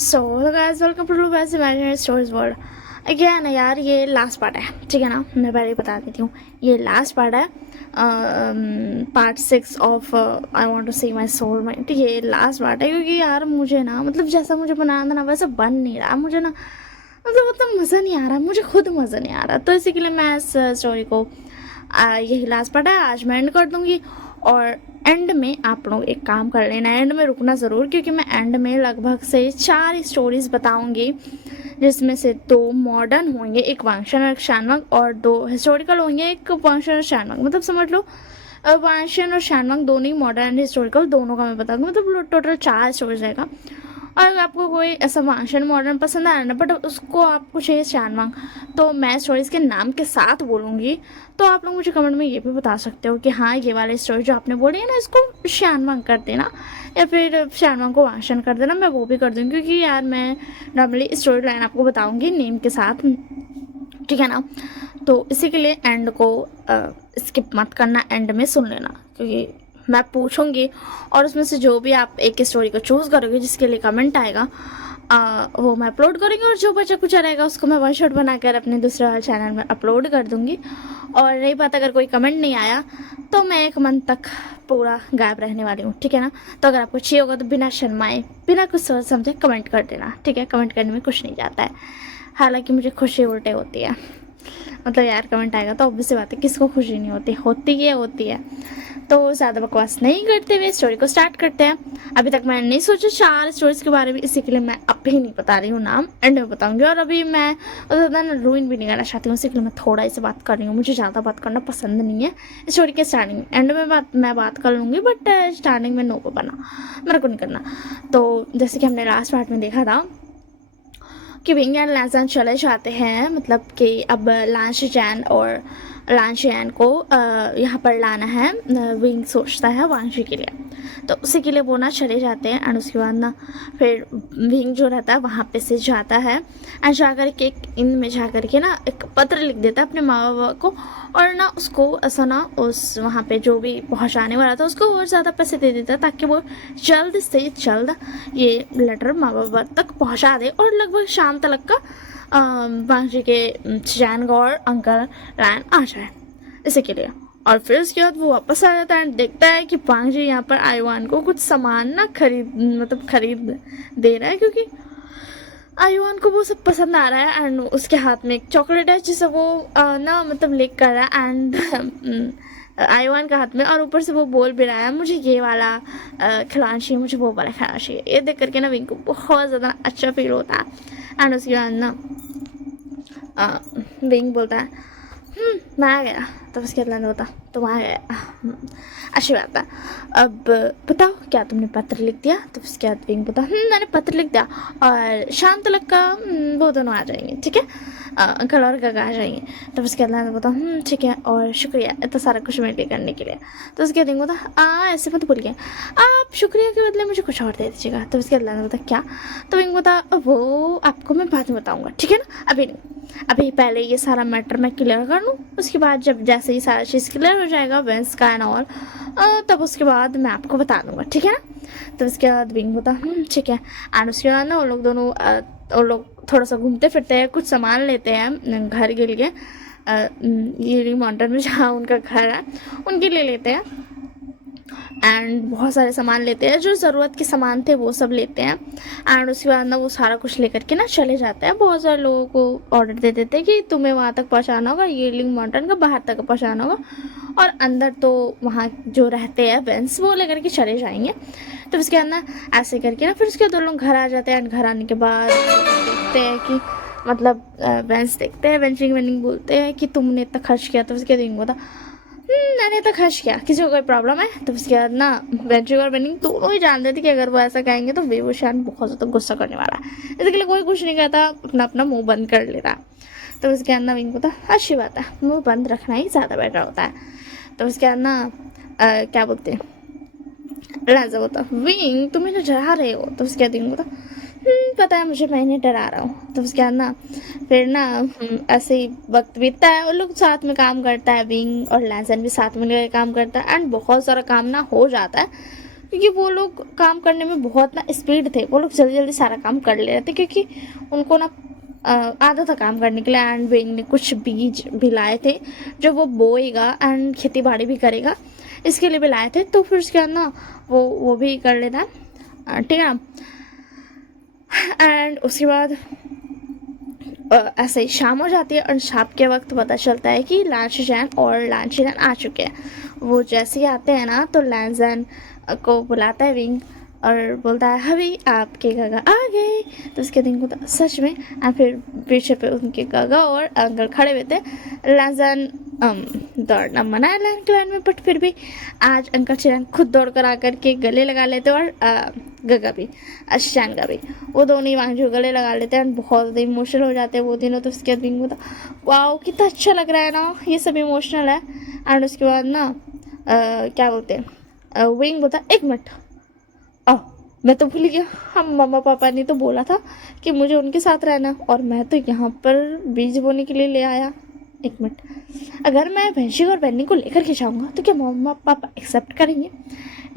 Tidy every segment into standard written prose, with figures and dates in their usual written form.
So hello guys, welcome to वैसे imaginary stories world. Again यार, ये लास्ट पार्ट है, ठीक है ना। मैं पहले ही बता देती हूँ, ये लास्ट पार्ट है, part 6 of I want to see my soulmate. ये लास्ट पार्ट है क्योंकि यार मुझे ना, मतलब जैसा मुझे बनाना था ना वैसा बन नहीं रहा मुझे ना, मतलब मज़ा नहीं आ रहा, मुझे खुद मज़ा नहीं आ रहा। तो इसी के लिए मैं इस स्टोरी को यही लास्ट पार्ट है, आज मैं एंड कर दूँगी। और एंड में आप लोग एक काम कर लेना, एंड में रुकना ज़रूर, क्योंकि मैं एंड में लगभग से 4 स्टोरीज़ बताऊंगी, जिसमें से 2 मॉडर्न होंगे, एक वांगशन और एक शानवांग, और 2 हिस्टोरिकल होंगे, एक वांगशन और शानवांग। मतलब समझ लो वांगशन और शानवांग दोनों ही मॉडर्न एंड हिस्टोरिकल दोनों का मैं बताऊंगी, मतलब टोटल 4 स्टोरीज रहेगा। और अगर आपको कोई ऐसा वांगशन मॉडर्न पसंद आ रहा है ना, बट उसको आपको चाहिए शानवांग, तो मैं स्टोरीज़ के नाम के साथ बोलूँगी। तो आप लोग मुझे कमेंट में ये भी बता सकते हो कि हाँ, ये वाली स्टोरी जो आपने बोली है ना, इसको शानवांग कर देना, या फिर शानवांग को वांगशन कर देना। मैं वो भी कर दूँगी, क्योंकि यार मैं नॉर्मली स्टोरी लाइन आपको बताऊँगी नेम के साथ, ठीक है ना। तो इसी के लिए एंड को स्किप मत करना, एंड में सुन लेना, क्योंकि मैं पूछूंगी और उसमें से जो भी आप एक स्टोरी को चूज़ करोगे, जिसके लिए कमेंट आएगा, वो मैं अपलोड करूँगी, और जो बचा कुछ रहेगा उसको मैं वन शॉट बनाकर अपने दूसरे वाले चैनल में अपलोड कर दूँगी। और रही बात, अगर कोई कमेंट नहीं आया तो मैं 1 मंथ तक पूरा गायब रहने वाली हूँ, ठीक है ना। तो अगर आपको चाहिए होगा तो बिना शर्माए, बिना कुछ सोच समझे कमेंट कर देना, ठीक है। कमेंट करने में कुछ नहीं जाता है, हालांकि मुझे खुशी उल्टे होती है। मतलब यार कमेंट आएगा तो ऑब्वियस सी बात है, किसको खुशी नहीं होती, होती है। तो ज़्यादा बकवास नहीं करते हुए स्टोरी को स्टार्ट करते हैं। अभी तक मैंने नहीं सोचा 4 स्टोरीज़ के बारे में, इसी के लिए मैं अब भी नहीं बता रही हूँ, नाम एंड में बताऊँगी। और अभी मैं ज़्यादा ना रूइन भी नहीं करना चाहती हूँ, इसी के लिए मैं थोड़ा ही से बात कर रही हूँ। मुझे ज़्यादा बात करना पसंद नहीं है स्टोरी के स्टार्टिंग, एंड में मैं बात कर लूँगी, बट स्टार्टिंग में नो को बना मेरे को नहीं करना। तो जैसे कि हमने लास्ट पार्ट में देखा था कि विंग एंड लैंसन चले जाते हैं, मतलब कि अब लांशजैन और लांशजैन को यहाँ पर लाना है। विंग सोचता है वांशी के लिए, तो उसी के लिए वो ना चले जाते हैं। एंड उसके बाद ना फिर विंग जो रहता है वहाँ पे से जाता है, एंड जा कर के एक इन में जा कर के ना एक पत्र लिख देता है अपने माँ बाप को, और ना उसको ऐसा ना उस वहाँ पे जो भी पहुँचाने वाला था उसको और ज़्यादा पैसे दे देता है, ताकि वो जल्द से जल्द ये लेटर माँ बाप तक पहुँचा दे, और लगभग शाम तक का वांशी के चैन और अंकल लैन आ जाए, इसी के लिए। और फिर उसके बाद वो वापस आ जाता है एंड देखता है कि वांशी यहाँ पर आयुवान को कुछ सामान ना खरीद दे रहा है, क्योंकि आयुवान को वो सब पसंद आ रहा है। एंड उसके हाथ में एक चॉकलेट है जिसे वो ना मतलब लेक कर रहा है, एंड आयुवान के हाथ में, और ऊपर से वो बोल भी रहा है मुझे ये वाला खिलाना चाहिए, मुझे वो वाला खिलाना चाहिए। ये देख करके ना विंग को बहुत ज़्यादा अच्छा फील होता है। एंड उसके बाद ना विंग बोलता है मैं आ गया। तो उसके बाद होता तुम आ गया, अच्छी बात है। अब बताओ क्या तुमने पत्र लिख दिया? तो उसके बाद विंग बोलता मैंने पत्र लिख दिया, और शाम तक का वो दोनों आ जाएंगे, ठीक है, अंकल और काका आ जाएंगे। तो उसके बाद बोलता ठीक है, और शुक्रिया इतना सारा कुछ मेरे लिए करने के लिए। तो उसके बाद बोलता ऐसे मत बोलिए, आप शुक्रिया के बदले मुझे कुछ और दे दीजिएगा। तो उसके बाद बोलता क्या? तो विंग बोलता वो आपको मैं बाद में बताऊँगा, ठीक है ना, अभी नहीं, अभी पहले ये सारा मैटर मैं क्लियर कर लूँ। उसके बाद जब जैसे ही सारा चीज़ क्लियर हो जाएगा वेंस का एंड ऑल, तब उसके बाद मैं आपको बता दूँगा, ठीक है ना। तो उसके बाद विंग होता ठीक है। एंड उसके बाद ना वो लोग दोनों वो लोग थोड़ा सा घूमते फिरते हैं, कुछ सामान लेते हैं घर के लिए, ये माउंटेन में जहाँ उनका घर है उनके लिए लेते हैं। एंड बहुत सारे सामान लेते हैं, जो ज़रूरत के सामान थे वो सब लेते हैं। एंड उसके बाद ना वो सारा कुछ लेकर के ना चले जाते हैं। बहुत सारे लोगों को ऑर्डर दे देते हैं कि तुम्हें वहाँ तक पहुँचाना होगा, येलिंग माउंटेन का बाहर तक पहुँचाना होगा, और अंदर तो वहाँ जो रहते हैं वेंस वो लेकर के चले जाएंगे। तो उसके बाद ना ऐसे करके ना फिर उसके बाद 2 लोग घर आ जाते हैं। एंड घर आने के बाद देखते हैं कि मतलब वेंस देखते हैं, वेंचिंग वेनिंग बोलते हैं कि तुमने इतना खर्च किया। तो उसके बाद होता मैंने तो खर्च किया, किसी को कोई प्रॉब्लम है? तो उसके बाद ना वेंचिंग और वेनिंग दोनों ही जानते थे कि अगर वो ऐसा कहेंगे तो बेबूशान बहुत ज़्यादा गुस्सा करने वाला है, इसके लिए कोई कुछ नहीं कहता, अपना अपना मुंह बंद कर लेता। तो उसके बाद ना विंग को तो अच्छी बात है, मुंह बंद रखना ही ज़्यादा बेटर होता है। तो उसके बाद ना क्या बोलते हैं, राजा होता विंग तुम इन्हें डरा रहे हो। तो उसके बाद विंग होता पता है मुझे, मैं इन्हें डरा रहा हूँ। तो उसके बाद ना फिर ना ऐसे ही वक्त बीतता है, और लोग साथ में काम करता है, विंग और लैंसन भी साथ में लेकर काम करता है, एंड बहुत सारा काम ना हो जाता है। क्योंकि वो लोग काम करने में बहुत ना स्पीड थे, वो लोग जल्दी जल्दी सारा काम कर ले रहे थे, क्योंकि उनको ना आधा था काम करने के लिए। एंड विंग ने कुछ बीज भी लाए थे जो वो बोएगा एंड खेती बाड़ी भी करेगा, इसके लिए भी लाए थे। तो फिर उसके बाद ना वो भी कर लेता है, ठीक है। एंड उसके बाद ऐसे ही शाम हो जाती है और शाम के वक्त पता चलता है कि लांशजैन और लांशीजैन आ चुके हैं। वो जैसे ही आते हैं ना तो लैंजन को बुलाता है विंग और बोलता है हवी आपके गागा आ गए। तो उसके दिन को तो सच में और फिर पीछे पे उनके गागा और अंकल खड़े हुए थे। लैंजन दौड़ना मना है लैन क्लैन में, बट फिर भी आज अंकल शिजान खुद दौड़ कर आकर के गले लगा लेते और गगा भी शिजान का भी, वो दोनों ही वहाँ जो गले लगा लेते हैं। बहुत ज़्यादा इमोशनल हो जाते हैं वो दिनों। तो उसके बाद विंग होता वाओ कितना अच्छा लग रहा है ना, ये सब इमोशनल है। एंड उसके बाद ना क्या बोलते हैं, विंग बोलता 1 मिनट, मैं तो भूल गया, हम मम्मा पापा ने तो बोला था कि मुझे उनके साथ रहना, और मैं तो यहाँ पर बीज बोने के लिए ले आया। 1 मिनट, अगर मैं वंशिक और बन्नी को लेकर के जाऊँगा तो क्या मम्मा पापा एक्सेप्ट करेंगे?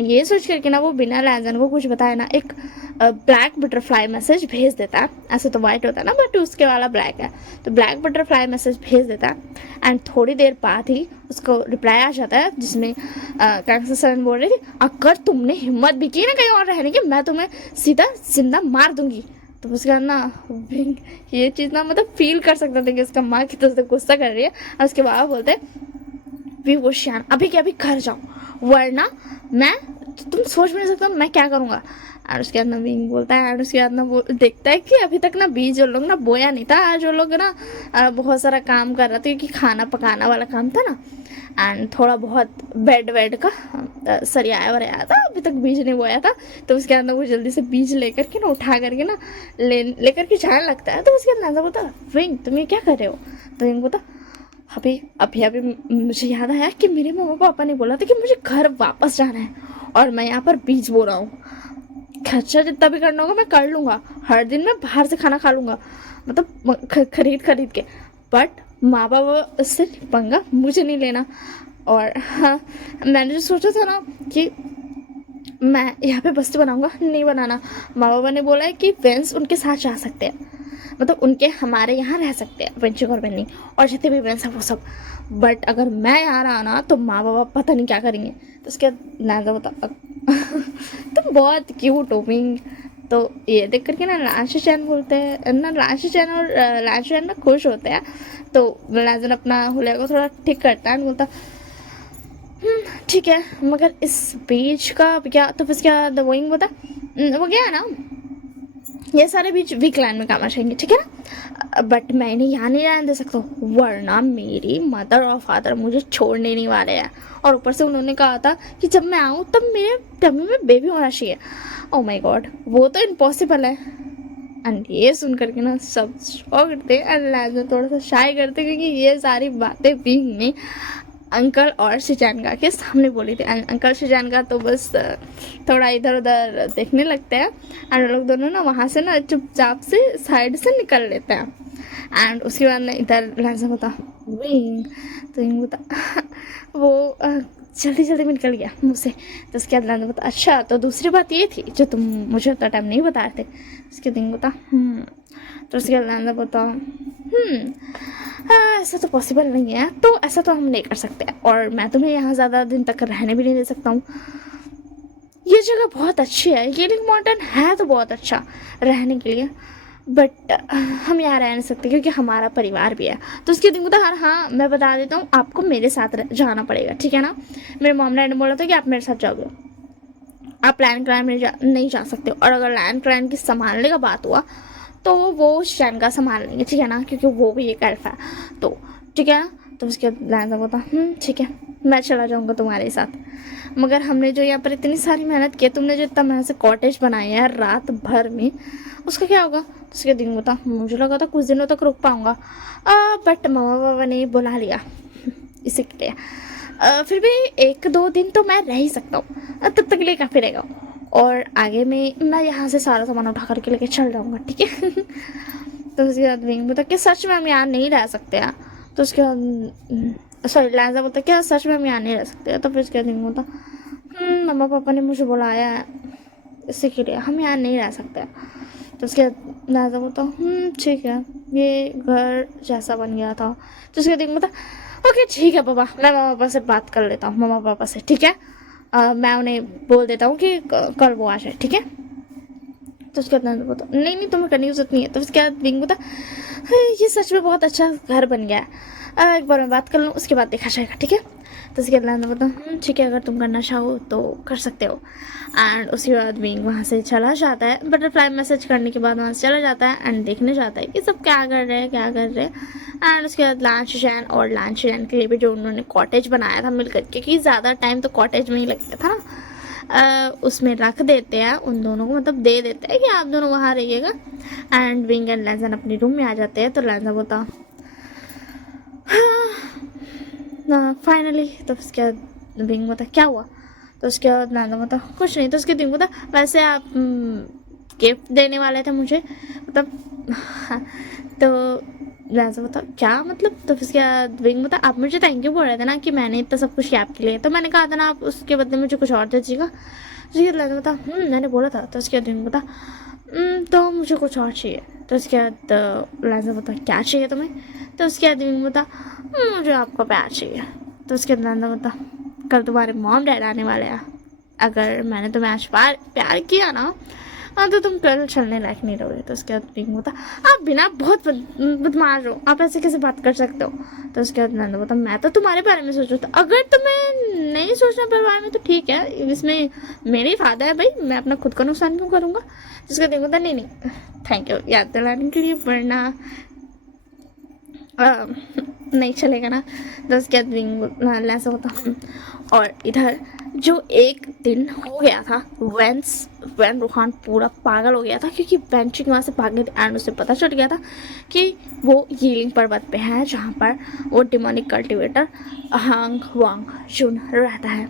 ये सोच करके ना वो बिना लैंजन को कुछ बताए ना एक ब्लैक बटरफ्लाई मैसेज भेज देता है। ऐसे तो वाइट होता है ना, बट उसके वाला ब्लैक है, तो ब्लैक बटरफ्लाई मैसेज भेज देता है। एंड थोड़ी देर बाद ही उसको रिप्लाई आ जाता है जिसमें कैंसर सर बोल रहे थे अगर तुमने हिम्मत भी की ना कहीं और रहने की, मैं तुम्हें सीधा जिंदा मार दूंगी। तो उसके बाद ना ये चीज़ ना मतलब फील कर सकते थे कि उसका माँ की तरफ से गुस्सा कर रही है। और उसके बाद बोलते भी वो श्यान अभी के अभी घर जाओ, वरना मैं तुम सोच भी नहीं सकता मैं क्या करूँगा। और उसके बाद ना विंग बोलता है, और उसके बाद ना वो देखता है कि अभी तक ना बीज जो लोग ना बोया नहीं था। आज वो लोग ना बहुत सारा काम कर रहे थे क्योंकि खाना पकाना वाला काम था ना, एंड थोड़ा बहुत बेड वेड का सरियाया वरियाया था, अभी तक बीज नहीं बोया था। तो उसके बाद ना वो जल्दी से बीज लेकर के ना उठा करके ना लेकर के जाने लगता है। तो उसके बाद नाजा बोलता विंग तुम ये क्या कर रहे हो? तो विंग बोलता अभी अभी अभी मुझे याद आया कि मेरे मम्मा पापा ने बोला था कि मुझे घर वापस जाना है और मैं यहाँ पर बीज बो रहा हूँ। खर्चा जितना भी करना होगा मैं कर लूँगा, हर दिन मैं बाहर से खाना खा लूँगा, मतलब खरीद के, बट माँ बाबा से पंगा मुझे नहीं लेना। और हाँ, मैंने जो सोचा था ना कि मैं यहाँ पे बस्ती बनाऊँगा, नहीं बनाना। माँ बाबा ने बोला है कि वेंस उनके साथ जा सकते हैं, मतलब उनके हमारे यहाँ रह सकते हैं वंशिक और बन्नी और जितने भी वेंस हैं वो सब, बट अगर मैं यहाँ रहा ना तो माँ बाबा पता नहीं क्या करेंगे। तो उसके बाद नाजा बता तुम बहुत क्यूट हो विंग। तो ये देख करके ना लांशजैन बोलते हैं ना, लांशजैन और लांशजैन ना खुश होते हैं। तो लांशजैन अपना हुलिया को थोड़ा ठीक करता है, बोलता ठीक है मगर इस बीज का क्या? तो फिर क्या द विंग बोलता वो क्या है ना, ये सारे बीज वीक लाइन में काम आ जाएंगे, ठीक है ना, बट मैं इन्हें यहाँ नहीं रहने दे सकता हूँ, वरना मेरी मदर और फादर मुझे छोड़ने नहीं वाले हैं। और ऊपर से उन्होंने कहा था कि जब मैं आऊँ तब मेरे टमी में बेबी होना चाहिए। ओह माय गॉड, वो तो इम्पॉसिबल है। एंड ये सुन करके ना सब शॉक करते हैं एंड लाइजन थोड़ा सा शाय करते क्योंकि ये सारी बातें विंग ने अंकल और शिजानगा के सामने बोली थी। अंकल शिजानगा तो बस थोड़ा इधर उधर देखने लगते हैं एंड लोग दोनों ना वहाँ से ना चुपचाप से साइड से निकल लेते हैं। एंड उसके बाद ना इधर लाइजन होता विंग, तो विंग होता वो जल्दी जल्दी में निकल गया मुँह से। तो उसके बाद लाइजन होता अच्छा तो दूसरी बात ये थी जो तुम मुझे उतना टाइम नहीं बता रहे थे। उसके दिन होता तो उसके बाद लाइजन होता हाँ ऐसा तो पॉसिबल नहीं है, तो ऐसा तो हम नहीं कर सकते, और मैं तुम्हें यहाँ ज़्यादा दिन तक रहने भी नहीं दे सकता हूँ। ये जगह बहुत अच्छी है, ये लिंक माउंटेन है तो बहुत अच्छा रहने के लिए, बट हम यहाँ रह नहीं सकते क्योंकि हमारा परिवार भी है। तो उसके दिन को तो हाँ मैं बता देता हूँ आपको मेरे साथ जाना पड़ेगा, ठीक है ना। मेरे मॉम ने बोला था कि आप मेरे साथ जाओगे, आप लैंड क्लाइम नहीं जा सकते, और अगर लैंड क्लाइम की संभालने का बात हुआ तो वो शैन का संभाल लेंगे, ठीक है ना, क्योंकि वो भी एक एल्फ है, तो ठीक है ना। तो उसके बाद लैंड होता ठीक है मैं चला जाऊँगा तुम्हारे साथ, मगर हमने जो यहाँ पर इतनी सारी मेहनत की, तुमने जो इतना मेहनत से कॉटेज बनाए हैं रात भर में, उसका क्या होगा? तो उसके दिन होता मुझे लगा था कुछ दिनों तक रुक पाऊँगा, बट मम्मा पापा ने बुला लिया इसी के लिए। फिर भी 1-2 दिन तो मैं रह ही सकता हूँ, तब तक के लिए काफ़ी रहेगा, और आगे में मैं यहाँ से सारा सामान उठा करके लेके चल जाऊँगा, ठीक है। तो उसके बाद विंग बोलता कि सच में हम यहाँ नहीं रह सकते हैं। तो उसके बाद सॉरी लाइजा बोलता क्या सच में हम यहाँ नहीं रह सकते हैं। तो फिर उसके बाद विंग बोलता मम्मा पापा ने मुझे बुलाया है इसी के लिए, हम यहाँ नहीं रह सकते। तो उसके बाद दादा बोलता ठीक है, ये घर जैसा बन गया था। तो उसके बाद बोलता ओके ठीक है पापा, मैं मम्मा पापा से बात कर लेता हूँ, मम्मा पापा से, ठीक है। मैं उन्हें बोल देता हूँ कि कल वो आ जाए, ठीक है। तो उसके बाद दादा बोलता नहीं नहीं, तुम्हें करने की जरूरत नहीं है। तो उसके बाद बिंग बोलता ये सच में बहुत अच्छा घर बन गया है, एक बार मैं बात कर लूँ उसके बाद देखा जाएगा, ठीक है। तो उसके बाद दादा बोलता ठीक है, अगर तुम करना चाहो तो कर सकते हो। एंड उसके बाद विंग वहाँ से चला जाता है, बटरफ्लाई मैसेज करने के बाद वहाँ से चला जाता है एंड देखने जाता है कि सब क्या कर रहे हैं क्या कर रहे हैं। एंड उसके बाद लांच जैन और लांच जैन के लिए भी जो उन्होंने कॉटेज बनाया था मिलकर के, क्योंकि ज़्यादा टाइम तो कॉटेज में ही लगता था ना, उसमें रख देते हैं उन दोनों को, मतलब दे देते हैं कि आप दोनों वहाँ रहिएगा। एंड विंग एंड लैंजन अपने रूम में आ जाते हैं। तो लैंजन बोलता फाइनली। तो उसके बाद विंग बोलता क्या हुआ। तो उसके बाद लैंजन बोलता कुछ नहीं। तो उसके विंग बोलता वैसे आप गिफ्ट देने वाले थे मुझे, मतलब तो लैंजन बोलता क्या मतलब। तो उसके बाद विंग बोलता आप मुझे थैंक यू बोल रहे थे ना कि मैंने इतना सब कुछ किया आपके लिए, तो मैंने कहा था ना आप उसके बदले मुझे कुछ और दीजिएगा। तो उसके बाद लैंजन बोलता मैंने बोला था। तो उसके बाद विंग बोलता तो मुझे कुछ और चाहिए। तो उसके बाद लैंजन बोलता क्या चाहिए तुम्हें। तो उसके बाद विंग बोलता मुझे आपका प्यार चाहिए। तो उसके बाद लैंजन बोलता कल तुम्हारे मॉम डैड आने वाले हैं, अगर मैंने तुम्हें आज प्यार किया ना तो तुम कल चलने लायक नहीं रहोगे। तो उसके बाद विंग बोलता आप बिना बहुत बदमाश हो, आप ऐसे कैसे बात कर सकते हो। तो उसके बाद लैंजन बोलता मैं तो तुम्हारे बारे में सोच रहा था, अगर तुम्हें नहीं सोचना बारे में तो ठीक है, इसमें मेरी फायदा है भाई, मैं अपना खुद का नुकसान क्यों करूँगा। जिसका विंग बोलता नहीं नहीं थैंक यू याद दिलाने के लिए, वरना नहीं चलेगा ना। तो उसके बाद विंग लैंजन होता और इधर जो एक दिन हो गया था वैन रूहान पूरा पागल हो गया था, क्योंकि बेंचिंग वहाँ से भाग गई थी एंड उसे पता चल गया था कि वो यीलिंग पर्वत पे है, जहाँ पर वो डिमोनिक कल्टिवेटर हांग वांग जुन रहता है।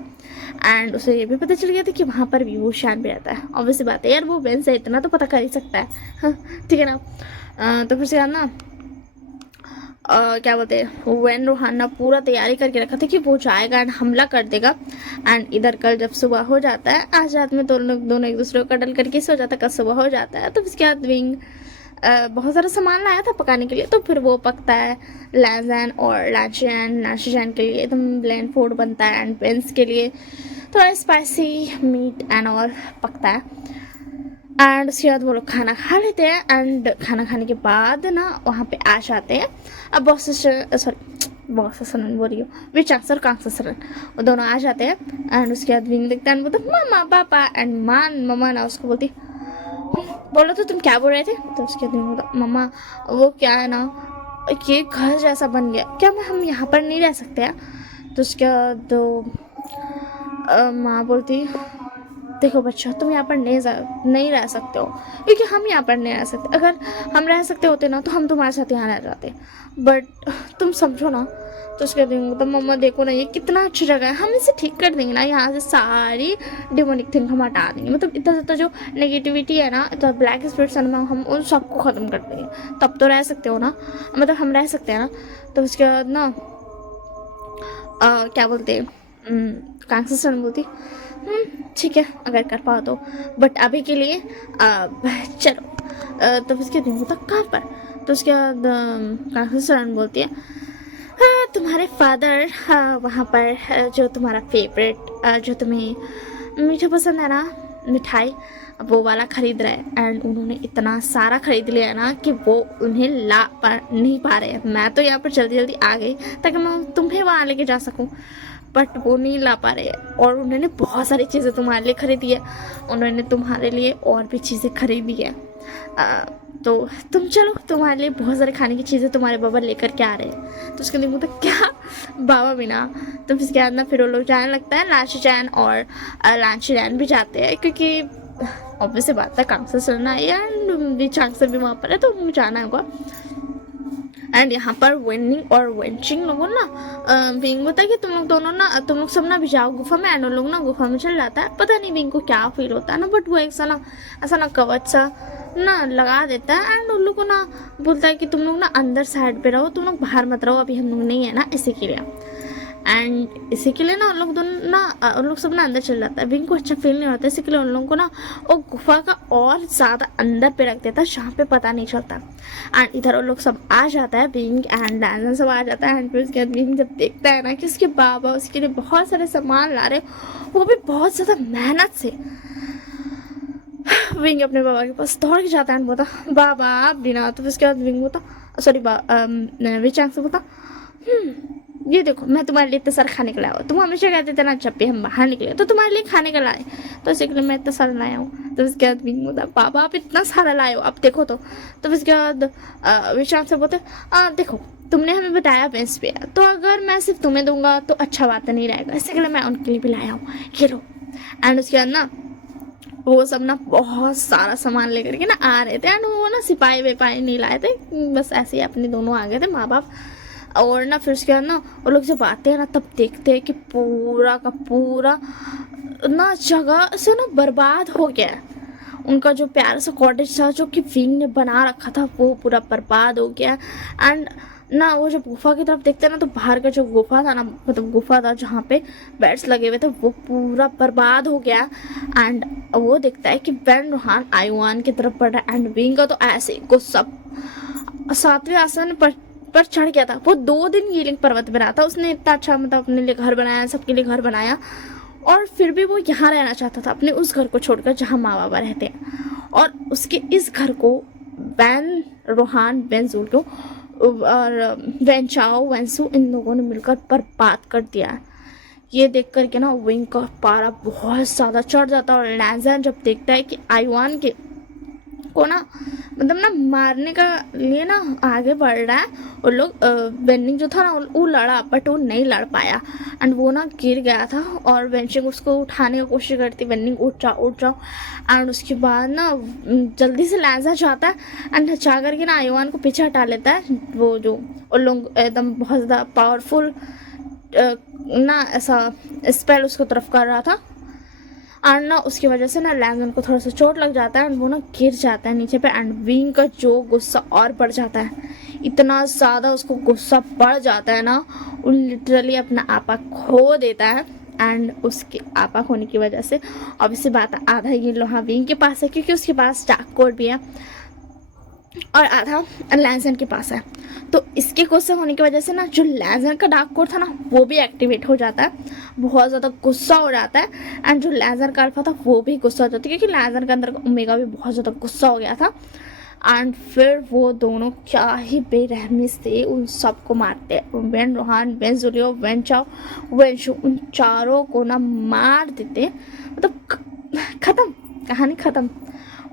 एंड उसे ये भी पता चल गया था कि वहाँ पर भी वो शान भी रहता है। ऑब्वियसली बात है यार, वो वेन से इतना तो पता कर ही सकता है, हाँ ठीक है ना। तो फिर से ना क्या बोलते हैं वैन रूहान ना पूरा तैयारी करके रखा था कि वो जाएगा एंड हमला कर देगा। एंड इधर कल जब सुबह हो जाता है, आज रात में दोनों एक दूसरे को कटल करके सो जाता है, कल सुबह हो जाता है। तो उसके बाद विंग बहुत सारा सामान लाया था पकाने के लिए, तो फिर वो पकता है लैंजन और लांशियन के लिए एकदम ब्लेंड फूड बनता है एंड बेंस के लिए थोड़ा स्पाइसी मीट एंड और पकता है। एंड उसके बाद वो लोग खाना खा लेते हैं एंड खाना खाने के बाद ना वहाँ पे आ जाते हैं। अब बॉस बोल रही हूँ विचांसर कांसरन, वो दोनों आ जाते हैं। एंड उसके बाद विंग देखता है बोलता मामा पापा एंड मम्मा ना उसको बोलती बोलो तो तुम क्या बोल रहे थे। तो उसके बाद बोलता मम्मा वो क्या है ना, ये घर जैसा बन गया, क्या हम यहाँ पर नहीं रह सकते हैं। तो उसके बाद माँ बोलती देखो बच्चा तुम यहाँ पर नहीं रह सकते हो, क्योंकि हम यहाँ पर नहीं रह सकते। अगर हम रह सकते होते ना तो हम तुम्हारे साथ यहाँ रह जाते, बट तुम समझो ना। तो उसके दिन तो मम्मा देखो ना ये कितना अच्छी जगह है, हम इसे ठीक कर देंगे ना, यहाँ से सारी डिमोनिक थिंग हम हटा देंगे, मतलब इतना ज़्यादा जो नेगेटिविटी है ना, तो ब्लैक स्पिरिट्स है ना, हम उन सबको ख़त्म कर देंगे, तब तो रह सकते हो ना, मतलब हम रह सकते हैं ना। तो उसके बाद ना क्या बोलते कांसा बोलती ठीक है अगर कर पाओ तो, बट अभी के लिए चलो। तो उसके दिन होता कहाँ पर। तो उसके बाद कांसा बोलती है तुम्हारे फादर वहाँ पर जो तुम्हारा फेवरेट जो तुम्हें मीठा पसंद है ना मिठाई, वो वाला ख़रीद रहे हैं। एंड उन्होंने इतना सारा ख़रीद लिया है ना कि वो उन्हें नहीं पा रहे हैं। मैं तो यहाँ पर जल्दी जल्दी आ गई ताकि मैं तुम्हें वहाँ लेके जा सकूँ, बट वो नहीं ला पा रहे हैं। और उन्होंने बहुत सारी चीज़ें तुम्हारे लिए खरीदी है, उन्होंने तुम्हारे लिए और भी चीज़ें खरीदी है। तो तुम चलो, तुम्हारे लिए बहुत सारे खाने की चीज़ें तुम्हारे बाबा लेकर के आ रहे हैं। तो उसके लिए बोलता क्या बाबा बिना। तो इसके बाद ना फिर वो लोग जाने लगता है, लांशीचैन और लांशीचैन भी जाते हैं, क्योंकि ऑब्वियसली बात है कांसा सुनना है एंड चांगसर भी वहाँ पर है तो जाना होगा। एंड यहाँ पर विनिंग और वेंचिंग लोगों ना विंग होता है कि तुम लोग सब ना भी जाओ गुफा में। एंड लोग ना गुफा में चल जाता है, पता नहीं विंग को क्या फील होता है ना, बट वो एक सा ना ऐसा ना कवच सा ना लगा देता है। एंड उन लोग को ना बोलता है कि तुम लोग ना अंदर साइड पे रहो, तुम लोग बाहर मत रहो, अभी हम लोग नहीं है ना इसी के लिए। एंड इसी के लिए ना उन लोग दोनों ना उन लोग सब ना अंदर चल जाता है। विंग को अच्छा फील नहीं होता, इसी के लिए उन लोगों को ना वो गुफा का और ज़्यादा अंदर पे रख देता है जहाँ पे पता नहीं चलता। एंड इधर उन लोग सब आ जाता है, विंग एंड लैंजन सब आ जाता है। एंड फिर उसके बाद विंग जब देखता है ना कि उसके बाबा उसके लिए बहुत सारे सामान ला रहे, वो भी बहुत ज़्यादा मेहनत से, विंग अपने बाबा के पास दौड़ के जाता है एंड बोलता बाबा आप भी ना। तो उसके बाद विंग बोलता सॉरी विचांग से बोलता ये देखो मैं तुम्हारे लिए इतना सारा खाने के लाया हूँ, तुम हमेशा कहते थे ना जब भी हम बाहर निकले तो तुम्हारे लिए खाने का लाए, तो इसी के लिए मैं इतना सारा लाया हूँ। तो उसके बाद विंग बोलता बाबा आप इतना सारा लाए हो अब देखो तो उसके बाद विचांग से बोलते देखो तुमने हमें बताया बेंच पे, तो अगर मैं सिर्फ तुम्हें दूंगा तो अच्छा बात नहीं रहेगा, इसी के लिए मैं उनके लिए भी लाया हूँ, ये लो। एंड उसके बाद ना वो सब ना बहुत सारा सामान लेकर के ना आ रहे थे। एंड वो ना सिपाही विपाही नहीं लाए थे, बस ऐसे ही अपने दोनों आ गए थे माँ बाप। और ना फिर उसके बाद ना वो लोग जब आते हैं ना तब देखते हैं कि पूरा का पूरा ना जगह से ना बर्बाद हो गया है। उनका जो प्यारा सा कॉटेज था जो कि विंग ने बना रखा था वो पूरा बर्बाद हो गया। एंड ना वो जब गुफा की तरफ देखते हैं ना तो बाहर का जो गुफा था ना, मतलब गुफा था जहाँ पे बेड्स लगे हुए थे, वो पूरा बर्बाद हो गया। एंड वो देखता है कि वैन रोहान आयुआन की तरफ बढ़ रहा है। एंड विंग का तो ऐसे गुस्सा 7वें आसमान पर चढ़ गया था। वो 2 दिन यीलिंग पर्वत में रहा था, उसने इतना अच्छा मतलब अपने लिए घर बनाया, सबके लिए घर बनाया, और फिर भी वो यहाँ रहना चाहता था अपने उस घर को छोड़कर जहाँ माँ बाबा रहते हैं। और उसके इस घर को वैन रोहान वैन जूलियो और वैन चाओ वैंसू इन लोगों ने मिलकर बर्बाद कर दिया। ये देख करके ना विंग का पारा बहुत ज़्यादा चढ़ जाता है। और लैंजन जब देखता है कि आयुआन के को ना मतलब ना मारने का लिए ना आगे बढ़ रहा है, और लोग वेनिंग जो था ना वो लड़ा बट वो नहीं लड़ पाया। एंड वो ना गिर गया था और वेंशिंग उसको उठाने की कोशिश करती, वेनिंग उठ जाओ। एंड उसके बाद ना जल्दी से लैंजा जाता है एंड जा करके ना आयुआन को पीछे हटा लेता है। वो जो उन लोग एकदम बहुत ज़्यादा पावरफुल ना ऐसा स्पेल उसको तरफ कर रहा था। और ना उसकी वजह से ना लैंजन को थोड़ा सा चोट लग जाता है एंड वो ना गिर जाता है नीचे पे। एंड विंग का जो गुस्सा और बढ़ जाता है, इतना ज़्यादा उसको गुस्सा बढ़ जाता है ना, वो लिटरली अपना आपा खो देता है। एंड उसके आपा खोने की वजह से ऑब्वियसली बात है आधा ये लोहा विंग के पास है क्योंकि उसके पास डार्क कोड भी है, और आधा लैंजन के पास है। तो इसके गुस्सा होने की वजह से ना जो लैंजन का डार्क कोड था ना वो भी एक्टिवेट हो जाता है, बहुत ज़्यादा गुस्सा हो जाता है। एंड जो लैंजन का अल्फा था वो भी गुस्सा हो जाता है क्योंकि लैंजन के अंदर का ओमेगा भी बहुत ज़्यादा गुस्सा हो गया था। एंड फिर वो दोनों क्या ही बेरहमी से उन सबको मारते हैं। One Rohan, one Julio, one Chao, one Shu, उन चारों को ना मार देते, मतलब ख़त्म, कहानी ख़त्म।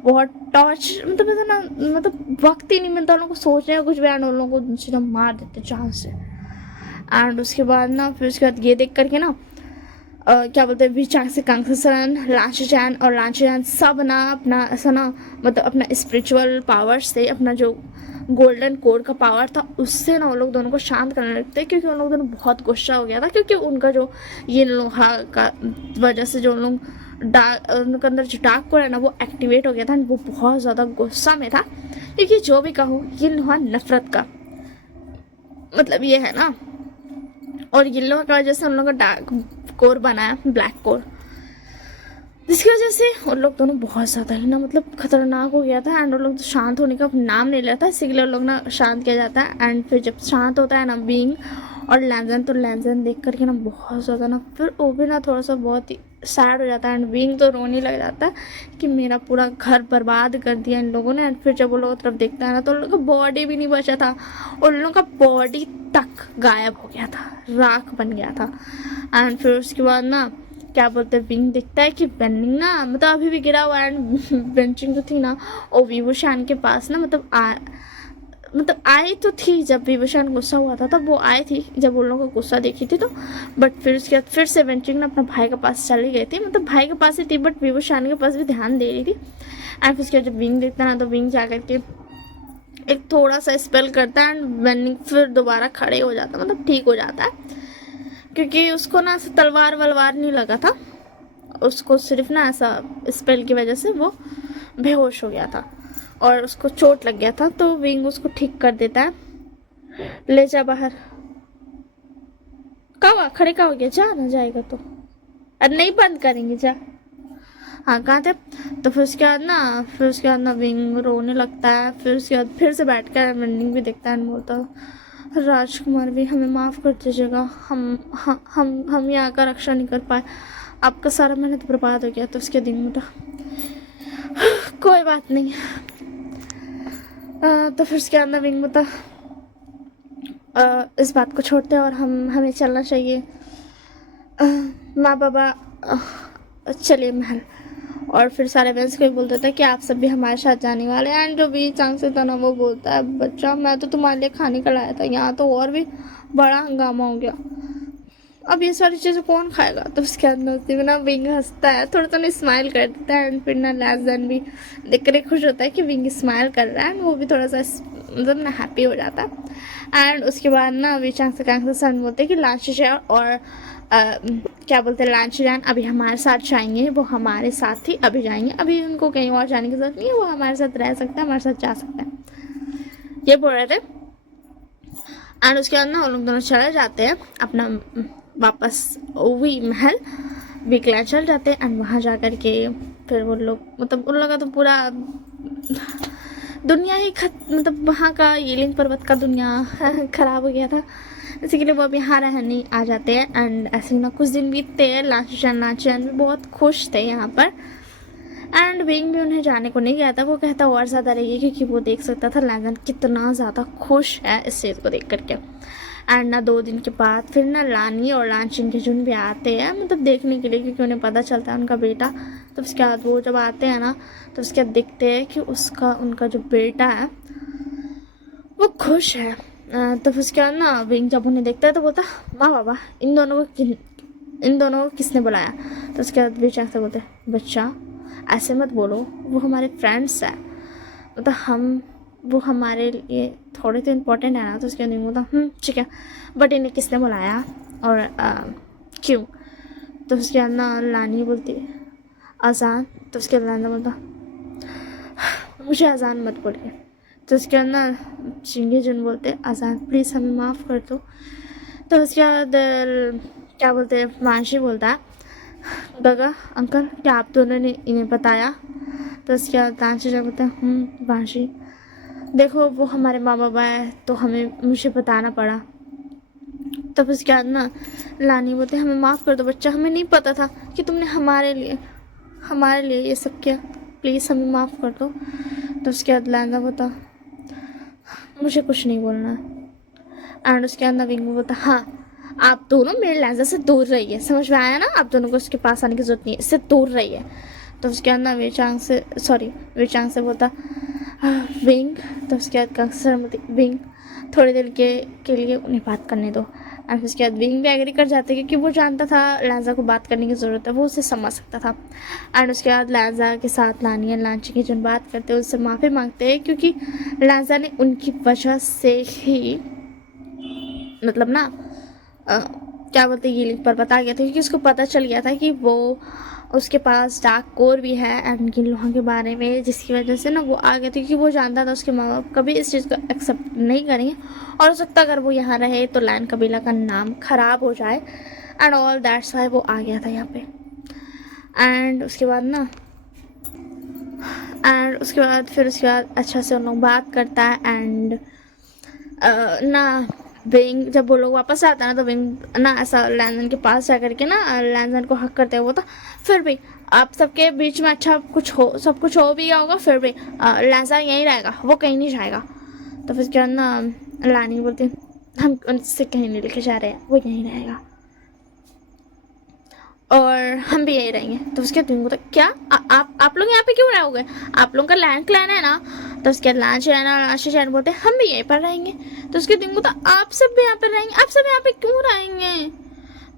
बहुत टॉर्च मतलब ऐसा ना मतलब वक्त ही नहीं मिलता उन लोगों को सोचने का कुछ भी। एंड उन लोगों को सीधा मार देते चांस से। एंड उसके बाद ना फिर उसके बाद ये देख करके ना क्या बोलते हैं विचांग से कांगसन, लांचीचैन और लांचीचैन सब ना अपना ऐसा ना मतलब अपना स्पिरिचुअल पावर से, अपना जो गोल्डन कोड का पावर था उससे ना उन लोग दोनों को शांत करने लगते हैं क्योंकि उन लोग दोनों बहुत गुस्सा हो गया था क्योंकि उनका जो ये लोहा का वजह से जो उन लोग उनके अंदर जो डार्क कोड है ना वो एक्टिवेट हो गया था। वो बहुत ज़्यादा गुस्सा में था क्योंकि जो भी कहो ये लोहा नफरत का मतलब ये है ना, और ये लोहा की वजह से उन लोगों का डार्क कोर बनाया ब्लैक कोर, जिसकी वजह से उन लोग दोनों बहुत ज़्यादा ही ना मतलब खतरनाक हो गया था। एंड उन लोग तो शांत होने का नाम नहीं लेता, इसी के लिए उन लोग ना शांत किया जाता है। एंड फिर जब शांत होता है ना विंग और लैंजन, तो लैंजन देख करके ना बहुत ज़्यादा ना फिर वो भी ना थोड़ा सा बहुत ही सैड हो जाता है। एंड विंग तो रोने लग जाता है कि मेरा पूरा घर बर्बाद कर दिया इन लोगों ने। एंड फिर जब वो लोग तरफ देखता है ना तो उन लोगों का बॉडी भी नहीं बचा था, उन लोगों का बॉडी तक गायब हो गया था, राख बन गया था। एंड फिर उसके बाद ना क्या बोलते हैं विंग दिखता है कि वेनिंग ना मतलब अभी भी गिरा हुआ है। एंड वेंचिंग जो थी ना वो विभूषण के पास ना मतलब आई तो थी जब विभूषण गुस्सा हुआ था तब वो आई थी जब उन लोगों को गुस्सा देखी थी, तो बट फिर उसके बाद फिर से वेंचिंग ना अपना भाई के पास चली गई थी, मतलब भाई के पास ही थी बट विभूषण के पास भी ध्यान दे रही थी। एंड फिर उसके बाद जब विंग देखता ना तो विंग जा करके एक थोड़ा सा स्पेल करता है एंड वेनिंग फिर दोबारा खड़े हो जाता, मतलब ठीक हो जाता है क्योंकि उसको ना ऐसा तलवार वलवार नहीं लगा था, उसको सिर्फ ना ऐसा स्पेल की वजह से वो बेहोश हो गया था और उसको चोट लग गया था। तो विंग उसको ठीक कर देता है, ले जा बाहर, कहाँ खड़े कहाँ हो गया, जा ना जाएगा तो, अरे नहीं बंद करेंगे जा। हाँ कहाँ थे? तो फिर उसके बाद ना विंग रोने लगता है। फिर उसके बाद फिर से बैठ कर एंडिंग भी देखता है and बोलता है, राजकुमार भी हमें माफ़ कर दीजिएगा, हम यहाँ का रक्षा नहीं कर पाए, आपका सारा मेहनत बर्बाद हो गया। तो उसके दिन उठा, कोई बात नहीं। तो फिर उसके अंदर विंग बता, इस बात को छोड़ते हैं और हमें चलना चाहिए। माँ बाबा चलिए महल। और फिर सारे फ्रेंड्स को बोल देता है कि आप सब भी हमारे साथ जाने वाले हैं। एंड जो भी चांग से था ना वो बोलता है, बच्चा मैं तो तुम्हारे लिए खाने का लाया था, यहाँ तो और भी बड़ा हंगामा हो गया, अब ये सारी चीज़ें कौन खाएगा। तो उसके अंदर ना विंग हंसता है, थोड़ा सा स्माइल कर देता है। एंड फिर ना लैज़न भी देख कर खुश होता है कि विंग स्माइल कर रहा है। एंड वो भी थोड़ा सा मतलब ना हैप्पी हो जाता है। एंड उसके बाद ना अभी चांग से सन बोलते हैं कि लांचन और क्या बोलते हैं लांचन अभी हमारे साथ जाएंगे, वो हमारे साथ ही अभी जाएंगे, अभी उनको कहीं और जाने की जरूरत नहीं है, वो हमारे साथ रह सकता है, हमारे साथ जा सकता है, ये बोल रहे थे। एंड उसके बाद ना वो लोग दोनों चले जाते हैं अपना वापस वही महल बिकला चल जाते हैं। एंड वहाँ जा कर के फिर वो लोग मतलब उन लोगों का तो पूरा दुनिया ही मतलब वहाँ का येलिंग पर्वत का दुनिया ख़राब हो गया था, इसी के लिए वो अब यहाँ रहने आ जाते हैं। एंड ऐसे ना कुछ दिन बीतते हैं, लांचन भी बहुत खुश थे यहाँ पर। एंड विंग भी उन्हें जाने को नहीं गया था, वो कहता और ज़्यादा रहिए क्योंकि वो देख सकता था लैंजन कितना ज़्यादा खुश है इस चीज़ को देख करके। एंड ना 2 दिन के बाद फिर ना लानी और लांचिन के जुन भी आते हैं मतलब देखने के लिए, क्योंकि उन्हें पता चलता है उनका बेटा। तो उसके बाद वो जब आते हैं ना तो उसके बाद दिखते हैं कि उनका जो बेटा है वो खुश है। तो फिर उसके बाद ना विंग जब उन्हें देखता है तो बोलता, माँ बाबा इन दोनों को किसने बुलाया। तो उसके बाद विचार से बोलते, बच्चा ऐसे मत बोलो, वो हमारे फ्रेंड्स हैं, मतलब वो हमारे लिए थोड़े तो इम्पोर्टेंट है ना। तो उसके बाद बोलता ठीक है, बट इन्हें किसने बुलाया और क्यों। तो उसके बाद ना लानी बोलती अजान। तो उसके बाद लाना बोलता मुझे अजान मत बोलिए। तो उसके बाद ना चिंगे जुन बोलते अजान प्लीज़ हमें माफ़ कर दो। तो उसके बाद क्या बोलते वांशी बोलता है, गगा अंकल क्या आप दोनों ने इन्हें बताया। तो उसके बाद वांशी जब बोलते वांशी देखो वो हमारे माँ बाबा है तो मुझे बताना पड़ा। तब उसके बाद ना लानी बोलते हमें माफ़ कर दो बच्चा, हमें नहीं पता था कि तुमने हमारे लिए ये सब किया, प्लीज़ हमें माफ़ कर दो। तो उसके बाद लाना बोलता मुझे कुछ नहीं बोलना है। एंड उसके बाद नवीन को बोलता हाँ आप दोनों मेरे लहजा से दूर रहिए, समझ में आया ना, आप दोनों को उसके पास आने की जरूरत नहीं है, इससे दूर रहिए। तो उसके बाद ना वेचांग से बोलता विंग। तो उसके बाद कंसर विंग थोड़ी देर के लिए उन्हें बात करने दो। एंड उसके बाद विंग भी एग्री कर जाते क्योंकि वो जानता था लैंजा को बात करने की ज़रूरत है, वो उसे समझ सकता था। एंड उसके बाद लैंजा के साथ लानी और लांची की जो बात करते हैं उससे माफ़ी मांगते हैं क्योंकि लैंजा ने उनकी वजह से ही मतलब ना क्या बोलते हैं ये पर बता गया था, क्योंकि उसको पता चल गया था कि वो उसके पास डार्क कोर भी है एंड गिन लोगों के बारे में, जिसकी वजह से ना वो आ गया था क्योंकि वो जानता था उसके माँ बाप कभी इस चीज़ को एक्सेप्ट नहीं करेंगे और हो सकता अगर वो यहाँ रहे तो लैन कबीला का नाम ख़राब हो जाए एंड ऑल दैट्स वाई वो आ गया था यहाँ पे। एंड उसके बाद ना उसके बाद अच्छा से उन लोग बात करता है। एंड ना विंग जब वो लोग वापस आता है ना तो विंग ना ऐसा लैंजन के पास जा करके ना लैंजन को हक करते हुए, तो फिर भी आप सबके बीच में अच्छा सब कुछ हो भी गया होगा, फिर भी लैंजन यहीं रहेगा, वो कहीं नहीं जाएगा। तो फिर क्या ना लानी बोलती हम उनसे कहीं नहीं लेके जा रहे हैं, वो यहीं रहेगा और हम भी यहीं रहेंगे। तो उसके बाद बोलता क्या आप लोग यहाँ पे क्यों रहोगे, आप लोगों का लैंड क्लैन है ना। तो उसके बाद लांच बोलते हम भी यहीं पर रहेंगे। तो उसके दिन बोलता आप सब भी यहाँ पर रहेंगे, आप सब यहाँ पे क्यों रहेंगे।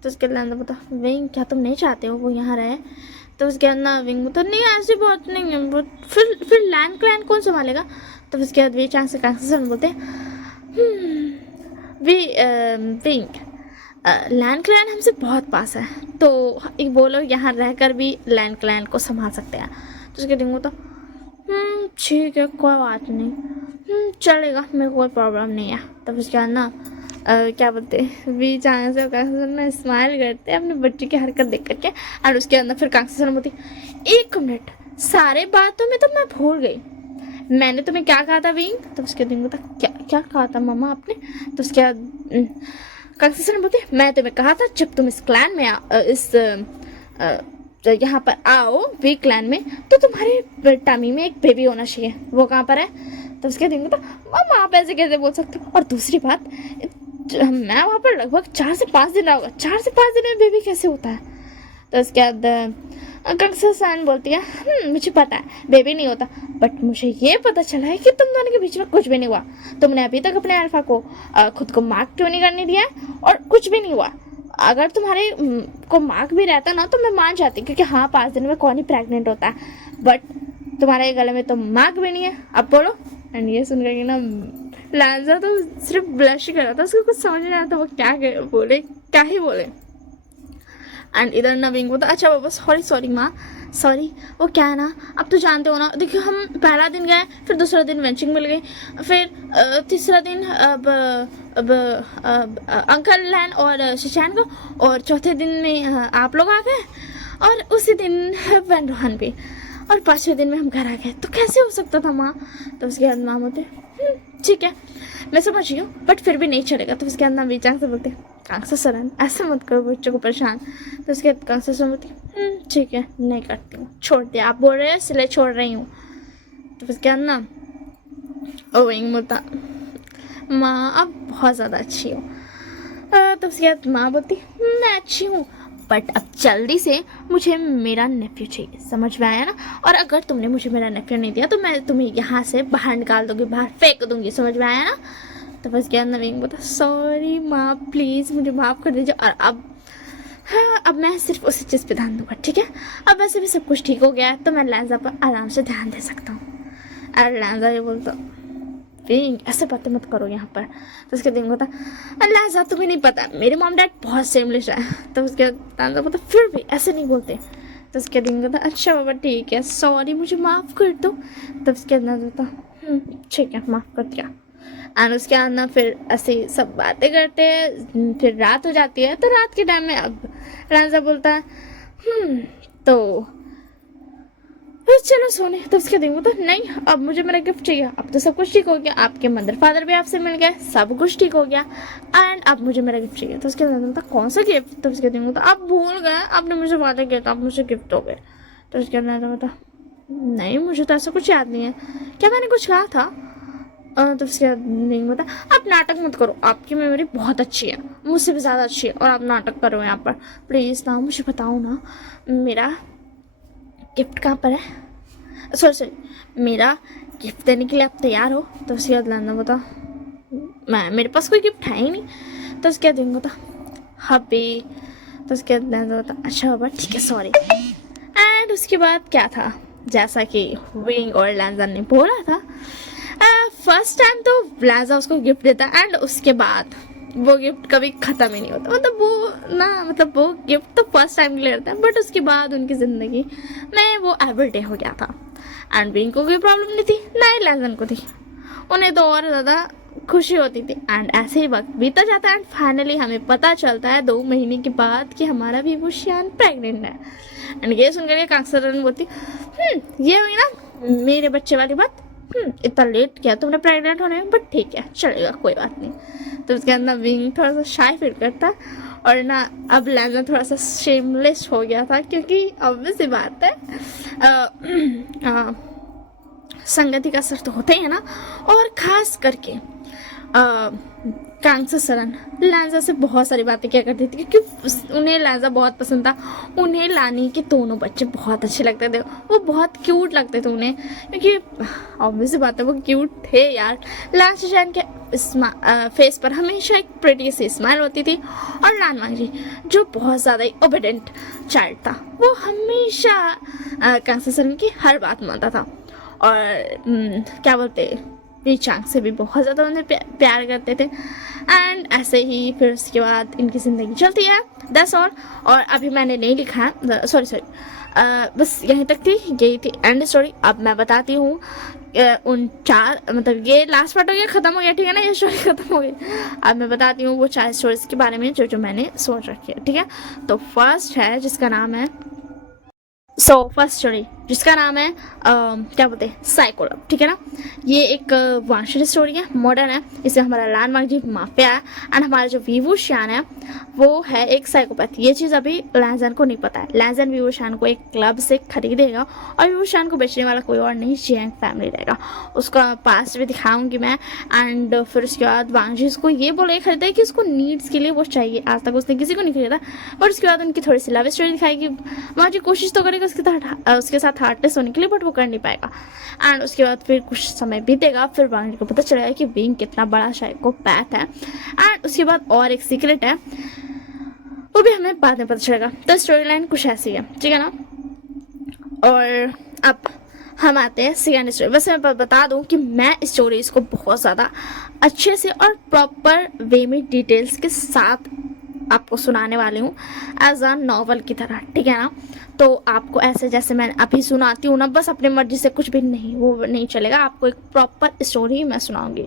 तो उसके बाद लैंड बोलता विंग क्या तुम नहीं चाहते हो वो यहाँ रहे। तो उसके बाद ना विंग बोलता नहीं ऐसी बात नहीं है, फिर लैंड क्लैन कौन संभालेगा। तो उसके बाद वे चांस से बोलते विंग लैंड क्लैन हमसे बहुत पास है तो वो लोग यहाँ रहकर भी लैंड क्लैन को संभाल सकते हैं। तो उसके डिंगो तो ठीक है कोई बात नहीं, चलेगा, मेरे को कोई प्रॉब्लम नहीं है। तब उसके बाद ना क्या बोलते हैं, वी चांग से कांग्स ना स्माइल करते हैं अपने बच्चे की हरकत देख करके। और उसके अंदर फिर कांग्स बोलती, 1 मिनट, सारे बातों में तो मैं भूल गई, मैंने तुम्हें क्या कहा था विंग? तो उसके दिन बोलता, क्या क्या कहा था मामा आपने? तो उसके बाद कांग्स बोलती, मैं तुम्हें कहा था जब तुम इस क्लैन में यहाँ पर आओ वी क्लैन में, तो तुम्हारे टमी में एक बेबी होना चाहिए, वो कहाँ पर है? तो उसके दिन तो मामा आप ऐसे कैसे बोल सकते हो? और दूसरी बात, मैं वहाँ पर लगभग 4 से 5 दिन रहा होगा, 4 से 5 दिन में बेबी कैसे होता है? तो उसके बाद कंगसान बोलती है, मुझे पता है बेबी नहीं होता, बट मुझे ये पता चला है कि तुम दोनों के बीच में कुछ भी नहीं हुआ, तुमने अभी तक अपने अल्फा को खुद को मार्क क्यों नहीं करने दिया है, और कुछ भी नहीं हुआ। अगर तुम्हारे को मार्क भी रहता ना तो मैं मान जाती, क्योंकि हाँ 5 दिन में कौन ही प्रेग्नेंट होता है, बट तुम्हारे गले में तो मार्क भी नहीं है, अब बोलो। एंड ये सुन कर ना लांजा तो सिर्फ ब्लश ही कर रहा था, उसको कुछ समझ नहीं आया था वो क्या बोले, क्या ही बोले। एंड इधर नवीन को तो अच्छा बाबा सॉरी माँ सॉरी, वो क्या है ना, अब तो जानते हो ना, देखिए हम पहला दिन गए, फिर दूसरा दिन वेंचिंग मिल गई, फिर तीसरा दिन अब अंकल लैन और शिशान को, और चौथे दिन में आप लोग आ गए, और उसी दिन वैन रोहन भी, और 5वें दिन में हम घर आ गए, तो कैसे हो सकता था माँ? तो उसके बाद माँ बोलते, ठीक है मैं समझ गई हूँ, बट फिर भी नहीं चलेगा। तो उसके बाद ना बीचांग से बोलते, कांसा सरन ऐसे मत करो बच्चों को परेशान। तो उसके बाद कांसा सरन बोलती, ठीक है नहीं करती हूँ, छोड़ दिया, आप बोल रहे हैं इसलिए छोड़ रही हूँ। तो उसके बाद ना ओविंग बोलता, माँ आप बहुत ज़्यादा अच्छी हो। तो उसके बाद माँ बोलती, मैं अच्छी हूँ, बट अब जल्दी से मुझे मेरा नेफ्यू चाहिए, समझ में आया ना? और अगर तुमने मुझे मेरा नेफ्यू नहीं दिया तो मैं तुम्हें यहाँ से बाहर निकाल दूँगी, बाहर फेंक दूँगी, समझ में आया ना? तो बस क्या नवीन बोला, सॉरी माँ प्लीज़ मुझे माफ़ कर दीजिए। और अब हाँ, अब मैं सिर्फ उसी चीज़ पे ध्यान दूँगा, ठीक है? अब वैसे भी सब कुछ ठीक हो गया है, तो मैं लैंजा पर आराम से ध्यान दे सकता हूँ। और लैंजा ये बोलता, विंग ऐसे बातें मत करो यहाँ पर। तो उसके दिन होता, अल्लाह तुम्हें नहीं पता मेरे मॉम डैड बहुत सेमलिश है। तो उसके बाद बोलता, फिर भी ऐसे नहीं बोलते। तो उसके दिन होता, अच्छा बाबा ठीक है सॉरी मुझे माफ़ कर दो। तो उसके अंदर होता, ठीक है माफ़ कर दिया। एंड उसके बाद ना फिर ऐसे सब बातें करते हैं, फिर रात हो जाती है। तो रात के टाइम में अब राजा बोलता है तो चलो सोने। तो उसके दिन तो नहीं अब मुझे मेरा गिफ्ट चाहिए, अब तो सब कुछ ठीक हो गया, आपके मदर फादर भी आपसे मिल गए, सब कुछ ठीक हो गया, एंड अब मुझे मेरा गिफ्ट चाहिए। तो उसके दिन कौन सा गिफ्ट? तो उसके दिन आप भूल गए, आपने मुझे वादा किया था, आप मुझे गिफ्ट दोगे। तो उसके दिन बता, नहीं मुझे तो ऐसा कुछ याद नहीं है, क्या मैंने कुछ कहा था? तो उसके बाद नहीं बता, आप नाटक मत करो, आपकी मेमोरी बहुत अच्छी है, मुझसे भी ज़्यादा अच्छी है, और आप नाटक करो यहाँ पर, प्लीज़ ना मुझे बताओ ना मेरा गिफ्ट कहाँ पर है, सॉरी मेरा गिफ्ट देने के लिए आप तैयार हो? तो उसके बाद लाना बता, मैं मेरे पास कोई गिफ्ट है ही नहीं। तो उसके बाद बता हबी। तो उसके बाद लाना बता, अच्छा बाबा ठीक है सॉरी। एंड उसके बाद क्या था, जैसा कि विंग और लैंजा ने बोला था, फर्स्ट टाइम तो लैंजा उसको गिफ्ट देता एंड उसके बाद वो गिफ्ट कभी ख़त्म ही नहीं होता। मतलब वो गिफ्ट तो फर्स्ट टाइम के लिए रहता है, बट उसके बाद उनकी ज़िंदगी में वो एवरीडे हो गया था। एंड विंग को कोई प्रॉब्लम नहीं थी, ना ही लैंजन को थी, उन्हें तो और ज़्यादा खुशी होती थी। एंड ऐसे ही वक्त बीता जाता है एंड फाइनली हमें पता चलता है 2 महीने के बाद कि हमारा भी भूशियान प्रेग्नेंट है। एंड ये सुनकर ये कांसरन बोलती, ये हुई ना मेरे बच्चे वाली बात, इतना लेट किया तुमने प्रेग्नेंट होने में, बट ठीक है चलेगा कोई बात नहीं। तो उसके अंदर विंग थोड़ा सा शाय फील करता, और ना अब लैंजा थोड़ा सा शेमलेस हो गया था, क्योंकि ऑब्वियस सी बात है संगति का असर तो होता ही है ना। और ख़ास करके कांगसा सरन लैंजा से बहुत सारी बातें क्या करती थी, क्योंकि उन्हें लैंजा बहुत पसंद था, उन्हें लानी के दोनों बच्चे बहुत अच्छे लगते थे, वो बहुत क्यूट लगते थे उन्हें, क्योंकि ऑब्वियस बात है वो क्यूट थे यार। लास्ट शैन के फेस पर हमेशा एक प्रिटी सी स्माइल होती थी, और लान वांगजी जो बहुत ज़्यादा ही ओबीडेंट चाइल्ड था, वो हमेशा कांगसा सरन की हर बात मानता था, और क्या बोलते रीचांग से भी बहुत ज़्यादा उन्हें प्यार करते थे। एंड ऐसे ही फिर उसके बाद इनकी ज़िंदगी चलती है, दैट्स ऑल। और अभी मैंने नहीं लिखा है, सॉरी बस यहीं तक थी, यही थी एंड स्टोरी। अब मैं बताती हूँ उन 4 मतलब ये लास्ट पार्ट हो गया, ख़त्म हो गया, ठीक है ना, ये स्टोरी ख़त्म हो गई। अब मैं बताती हूँ वो 4 स्टोरीज के बारे में जो मैंने सोच रखी है, ठीक है। तो फर्स्ट है जिसका नाम है फर्स्ट स्टोरी जिसका नाम है क्या बोलते हैं, साइको लव, ठीक है ना। ये एक वांशन स्टोरी है, मॉडर्न है। इसमें हमारा लानवांग जी माफिया है एंड हमारा जो वीवू श्यान है वो है एक साइकोपैथ। ये चीज़ अभी लैंजन को नहीं पता है। लैंजन वीवू श्यान को एक क्लब से खरीदेगा और वीवू श्यान को बेचने वाला कोई और नहीं, जियांग फैमिली रहेगा। उसका पास्ट भी दिखाऊंगी मैं। एंड फिर उसके बाद वांग जी उसको ये बोले खरीदा है कि उसको नीड्स के लिए वो चाहिए। आज तक उसने किसी को नहीं खरीदा। और उसके बाद उनकी थोड़ी सी लव स्टोरी दिखाएगी। वांग जी कोशिश तो करेगा उसके साथ हार्टलेस होने के लिए, बट वो कर नहीं पाएगा। एंड उसके बाद फिर कुछ समय बीतेगा, फिर वांग जी को पता चलेगा कि विंग कितना बड़ा साइकोपैथ है। एंड उसके बाद और एक सीक्रेट है, वो भी हमें बाद में पता चलेगा। तो स्टोरी लाइन कुछ ऐसी है, ठीक है ना। और अब हम आते हैं सेकेंड स्टोरी। वैसे मैं बता दूं कि मैं स्टोरीज को बहुत ज़्यादा अच्छे से और प्रॉपर वे में डिटेल्स के साथ आपको सुनाने वाली हूँ, एज अ नॉवल की तरह, ठीक है ना। तो आपको ऐसे जैसे मैं अभी सुनाती हूँ ना, बस अपनी मर्जी से कुछ भी नहीं, वो नहीं चलेगा। आपको एक प्रॉपर स्टोरी मैं सुनाऊंगी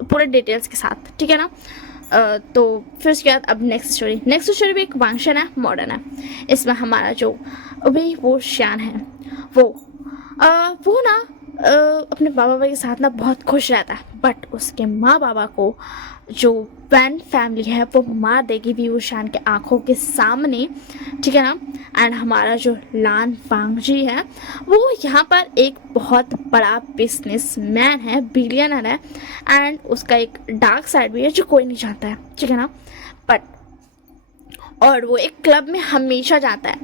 पूरे डिटेल्स के साथ, ठीक है ना। तो फिर उसके बाद अब नेक्स्ट स्टोरी भी एक वांशन है, मॉडर्न है। इसमें हमारा जो अभी वो श्यान है वो ना अपने बाबा के साथ ना बहुत खुश रहता है, बट उसके माँ बाबा को जो वैन फैमिली है वो मार देगी वीवू श्यान के आंखों के सामने, ठीक है ना। एंड हमारा जो लान वांग जी है वो यहाँ पर एक बहुत बड़ा बिजनेसमैन है, बिलियनर है। एंड उसका एक डार्क साइड भी है जो कोई नहीं जानता है, ठीक है ना। बट और वो एक क्लब में हमेशा जाता है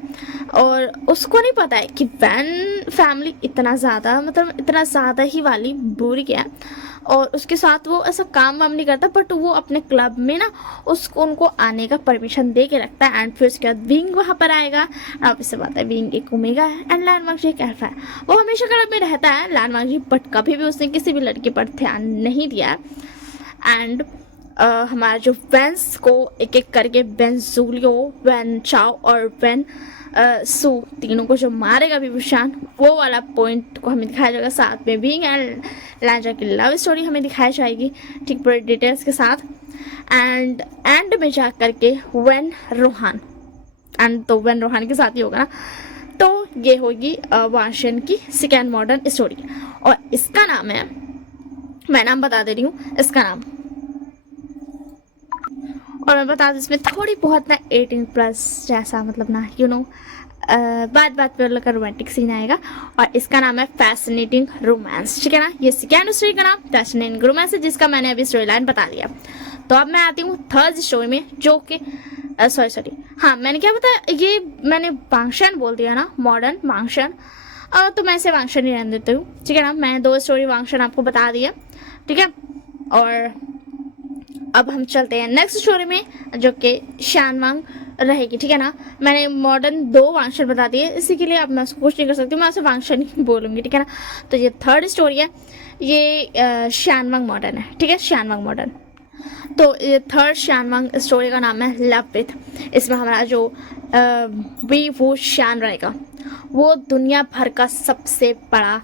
और उसको नहीं पता है कि वैन फैमिली इतना ज़्यादा ही वाली बुरी है। और उसके साथ वो ऐसा काम वाम नहीं करता, बट वो अपने क्लब में ना उनको आने का परमिशन दे के रखता है। एंड फिर उसके बाद विंग वहाँ पर आएगा। आप इससे बात है, विंग एक ओमेगा है एंड लानवांग जी एक अल्फा है। वो हमेशा क्लब में रहता है लानवांग जी, बट कभी भी उसने किसी भी लड़के पर ध्यान नहीं दिया। एंड हमारा जो वैंस को एक एक करके वैन जूलियो, वैन चाओ और वैन सू तीनों को जो मारेगा वीवू श्यान, वो वाला पॉइंट को हमें दिखाया जाएगा। साथ में विंग एंड लांजा की लव स्टोरी हमें दिखाई जाएगी, ठीक पूरे डिटेल्स के साथ। एंड में जा करके वैन रोहान, एंड तो वैन रोहान के साथ ही होगा ना। तो ये होगी वांशन की सेकेंड मॉडर्न स्टोरी। और इसका नाम है, मैं नाम बता दे रही हूँ इसका नाम, और मैं बता दूँ इसमें थोड़ी बहुत ना 18+ जैसा, मतलब ना बात पे लगा रोमांटिक सीन आएगा। और इसका नाम है फैसिनेटिंग रोमांस, ठीक है ना। ये सेकेंड स्टोरी का नाम फैसिनेटिंग रोमांस है, जिसका मैंने अभी स्टोरी लाइन बता दिया। तो अब मैं आती हूँ थर्ड स्टोरी में, जो कि मैंने क्या बताया, ये मैंने वांशन बोल दिया ना, मॉडर्न वांशन। तो मैं इसे वांशन ही रहने देती हूँ, ठीक है ना। मैं 2 स्टोरी वांशन आपको बता दिया, ठीक है। और अब हम चलते हैं नेक्स्ट स्टोरी में, जो कि श्यानवांग रहेगी, ठीक है ना। मैंने मॉडर्न 2 वांशन बता दिए, इसी के लिए अब मैं उसको कुछ नहीं कर सकती, मैं उसे वांशन ही बोलूँगी, ठीक है ना। तो ये थर्ड स्टोरी है, ये श्यानवांग मॉडर्न है, ठीक है, श्यानवांग मॉडर्न। तो ये थर्ड श्यानवांग स्टोरी का नाम है लव विथ। इसमें हमारा जो वीवू श्यान रहेगा वो दुनिया भर का सबसे बड़ा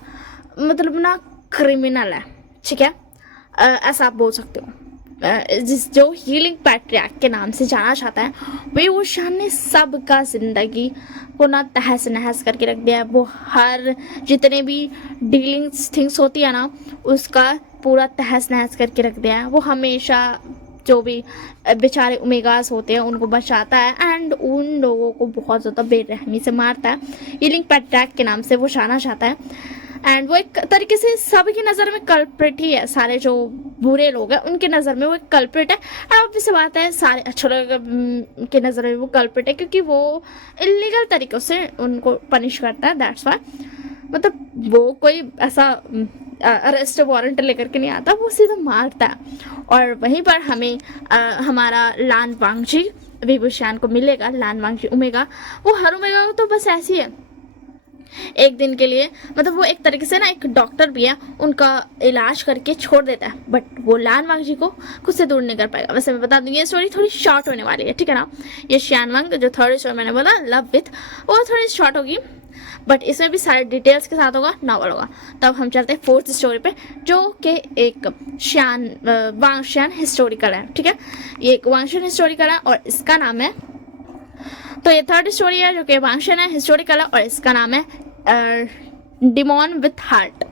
ना क्रिमिनल है, ठीक है, ऐसा आप बोल सकते हो। जो हीलिंग पैट्रियार्क के नाम से जाना चाहता है, वीवू श्यान ने सबका जिंदगी को ना तहस नहस करके रख दिया है। वो हर जितने भी डीलिंग्स थिंग्स होती है ना, उसका पूरा तहस नहस करके रख दिया है। वो हमेशा जो भी बेचारे ओमेगास होते हैं उनको बचाता है एंड उन लोगों को बहुत ज़्यादा बेरहमी से मारता है। हीलिंग पैट्रियार्क के नाम से वो जाना चाहता है। एंड वो एक तरीके से सबकी नज़र में कल्प्रिट ही है, सारे जो बुरे लोग हैं उनके नज़र में वो एक कल्प्रिट है। और अब से बात है, सारे अच्छे लोगों के नज़र में वो कल्प्रिट है, क्योंकि वो इलीगल तरीक़ों से उनको पनिश करता है। दैट्स वाई, मतलब वो कोई ऐसा अरेस्ट वारंट लेकर के नहीं आता, वो सीधा मारता है। और वहीं पर हमें हमारा लान वांग जी वीवू श्यान को मिलेगा। लान वांग जी ओमेगा, वो हर ओमेगा तो बस ऐसी है एक दिन के लिए, मतलब वो एक तरीके से ना एक डॉक्टर भी है, उनका इलाज करके छोड़ देता है, बट वो लानवांग जी को खुद से दूर नहीं कर पाएगा। वैसे मैं बता दूँ ये स्टोरी थोड़ी शॉर्ट होने वाली है, ठीक है ना। ये श्यानवांग जो थर्ड स्टोरी मैंने बोला लव विथ, वो थोड़ी शॉर्ट होगी, बट इसमें भी सारे डिटेल्स के साथ होगा, नॉवल होगा। तब हम चलते हैं फोर्थ स्टोरी पे, जो कि एक वांगशियन हिस्टोरिकल है। ठीक है, ये एक वांगशियन हिस्टोरिकल है और इसका नाम है, तो ये थर्ड स्टोरी है जो कि वांगशियन है, हिस्टोरिकल है, और इसका नाम है डिमॉन विथ हार्ट।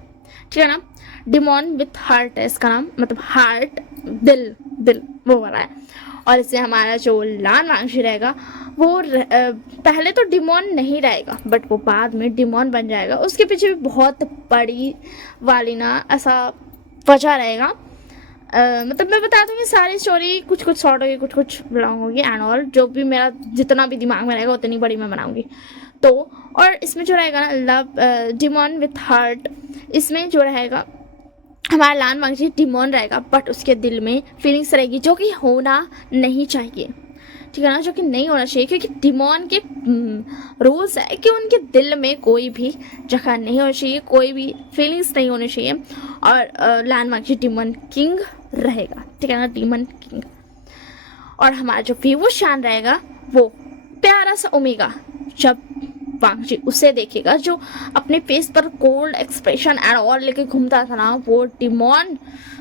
ठीक है ना, डिमॉन विथ हार्ट है इसका नाम, मतलब हार्ट, दिल, दिल वो वाला है। और इससे हमारा जो लान वांगशी रहेगा वो पहले तो डिमॉन नहीं रहेगा, बट वो बाद में डिमॉन बन जाएगा। उसके पीछे भी बहुत बड़ी वाली ना ऐसा वजह रहेगा। मतलब मैं बता दूंगी सारी स्टोरी, कुछ कुछ शॉर्ट होगी, कुछ कुछ लॉन्ग होगी एंड ऑल, जो भी मेरा जितना भी दिमाग में रहेगा उतनी बड़ी मैं बनाऊंगी। तो और इसमें जो रहेगा ना लव डिमॉन विथ हार्ट, इसमें जो रहेगा हमारा लान वांगशी डिमॉन रहेगा, बट उसके दिल में फीलिंग्स रहेगी जो कि होना नहीं चाहिए। ठीक है ना, जो कि नहीं होना चाहिए, क्योंकि डिमॉन के रूल्स है कि उनके दिल में कोई भी जगह नहीं होनी चाहिए, कोई भी फीलिंग्स नहीं होनी चाहिए। और लान वांगशी डिमॉन किंग रहेगा। ठीक है ना, डिमॉन किंग। और हमारा जो वीवो शान रहेगा वो प्यारा सा ओमेगा, जब वांगशी उसे देखेगा जो अपने फेस पर कोल्ड एक्सप्रेशन एंड ऑल लेके घूमता था ना, वो डिमॉन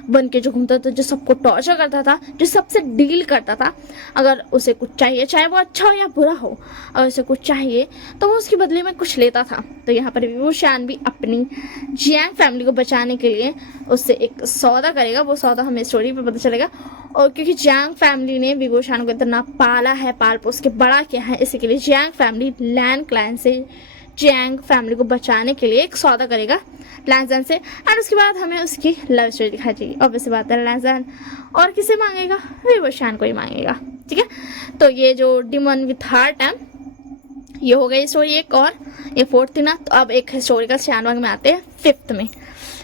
बन के जो घूमता था, जो सबको टॉर्चर करता था, जो सबसे डील करता था। अगर उसे कुछ चाहिए, चाहे वो अच्छा हो या बुरा हो, अगर उसे कुछ चाहिए तो वो उसके बदले में कुछ लेता था। तो यहाँ पर वीवो शान भी अपनी जियांग फैमिली को बचाने के लिए उससे एक सौदा करेगा। वो सौदा हमें स्टोरी पे पता चलेगा। और क्योंकि जियांग फैमिली ने वीवो शान को इतना पाला है, पाल पोस के बड़ा किया है, इसी के लिए जियांग फैमिली लैन क्लैन से जियांग फैमिली को बचाने के लिए एक सौदा करेगा लैंजन से। एंड उसके बाद हमें उसकी लव स्टोरी दिखाई जाएगी। ऑब्वियसली बात है, लैंजन और किसे मांगेगा, वीवो शान को ही मांगेगा। ठीक है, तो ये जो डिमॉन विथ हार्ट है ये हो गई स्टोरी एक, और ये फोर्थ थी ना। तो अब एक हिस्टोरिकल शानवांग में आते हैं, फिफ्थ में।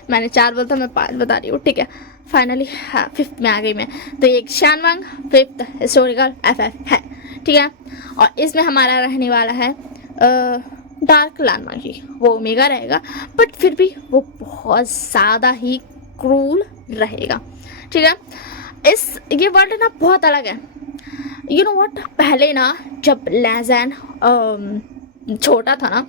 मैंने 4 बोला था, मैं 5 बता रही हूँ। ठीक है, फाइनली हाँ फिफ्थ में आ गई मैं। तो ये शानवांग फिफ्थ हिस्टोरिकल FF है। ठीक है, और इसमें हमारा रहने वाला है डार्क लान वांगशी। वो ओमेगा रहेगा, बट फिर भी वो बहुत ज़्यादा ही क्रूल रहेगा। ठीक है, ये वर्ल्ड ना बहुत अलग है। यू नो व्हाट, पहले ना जब लैजन छोटा था ना,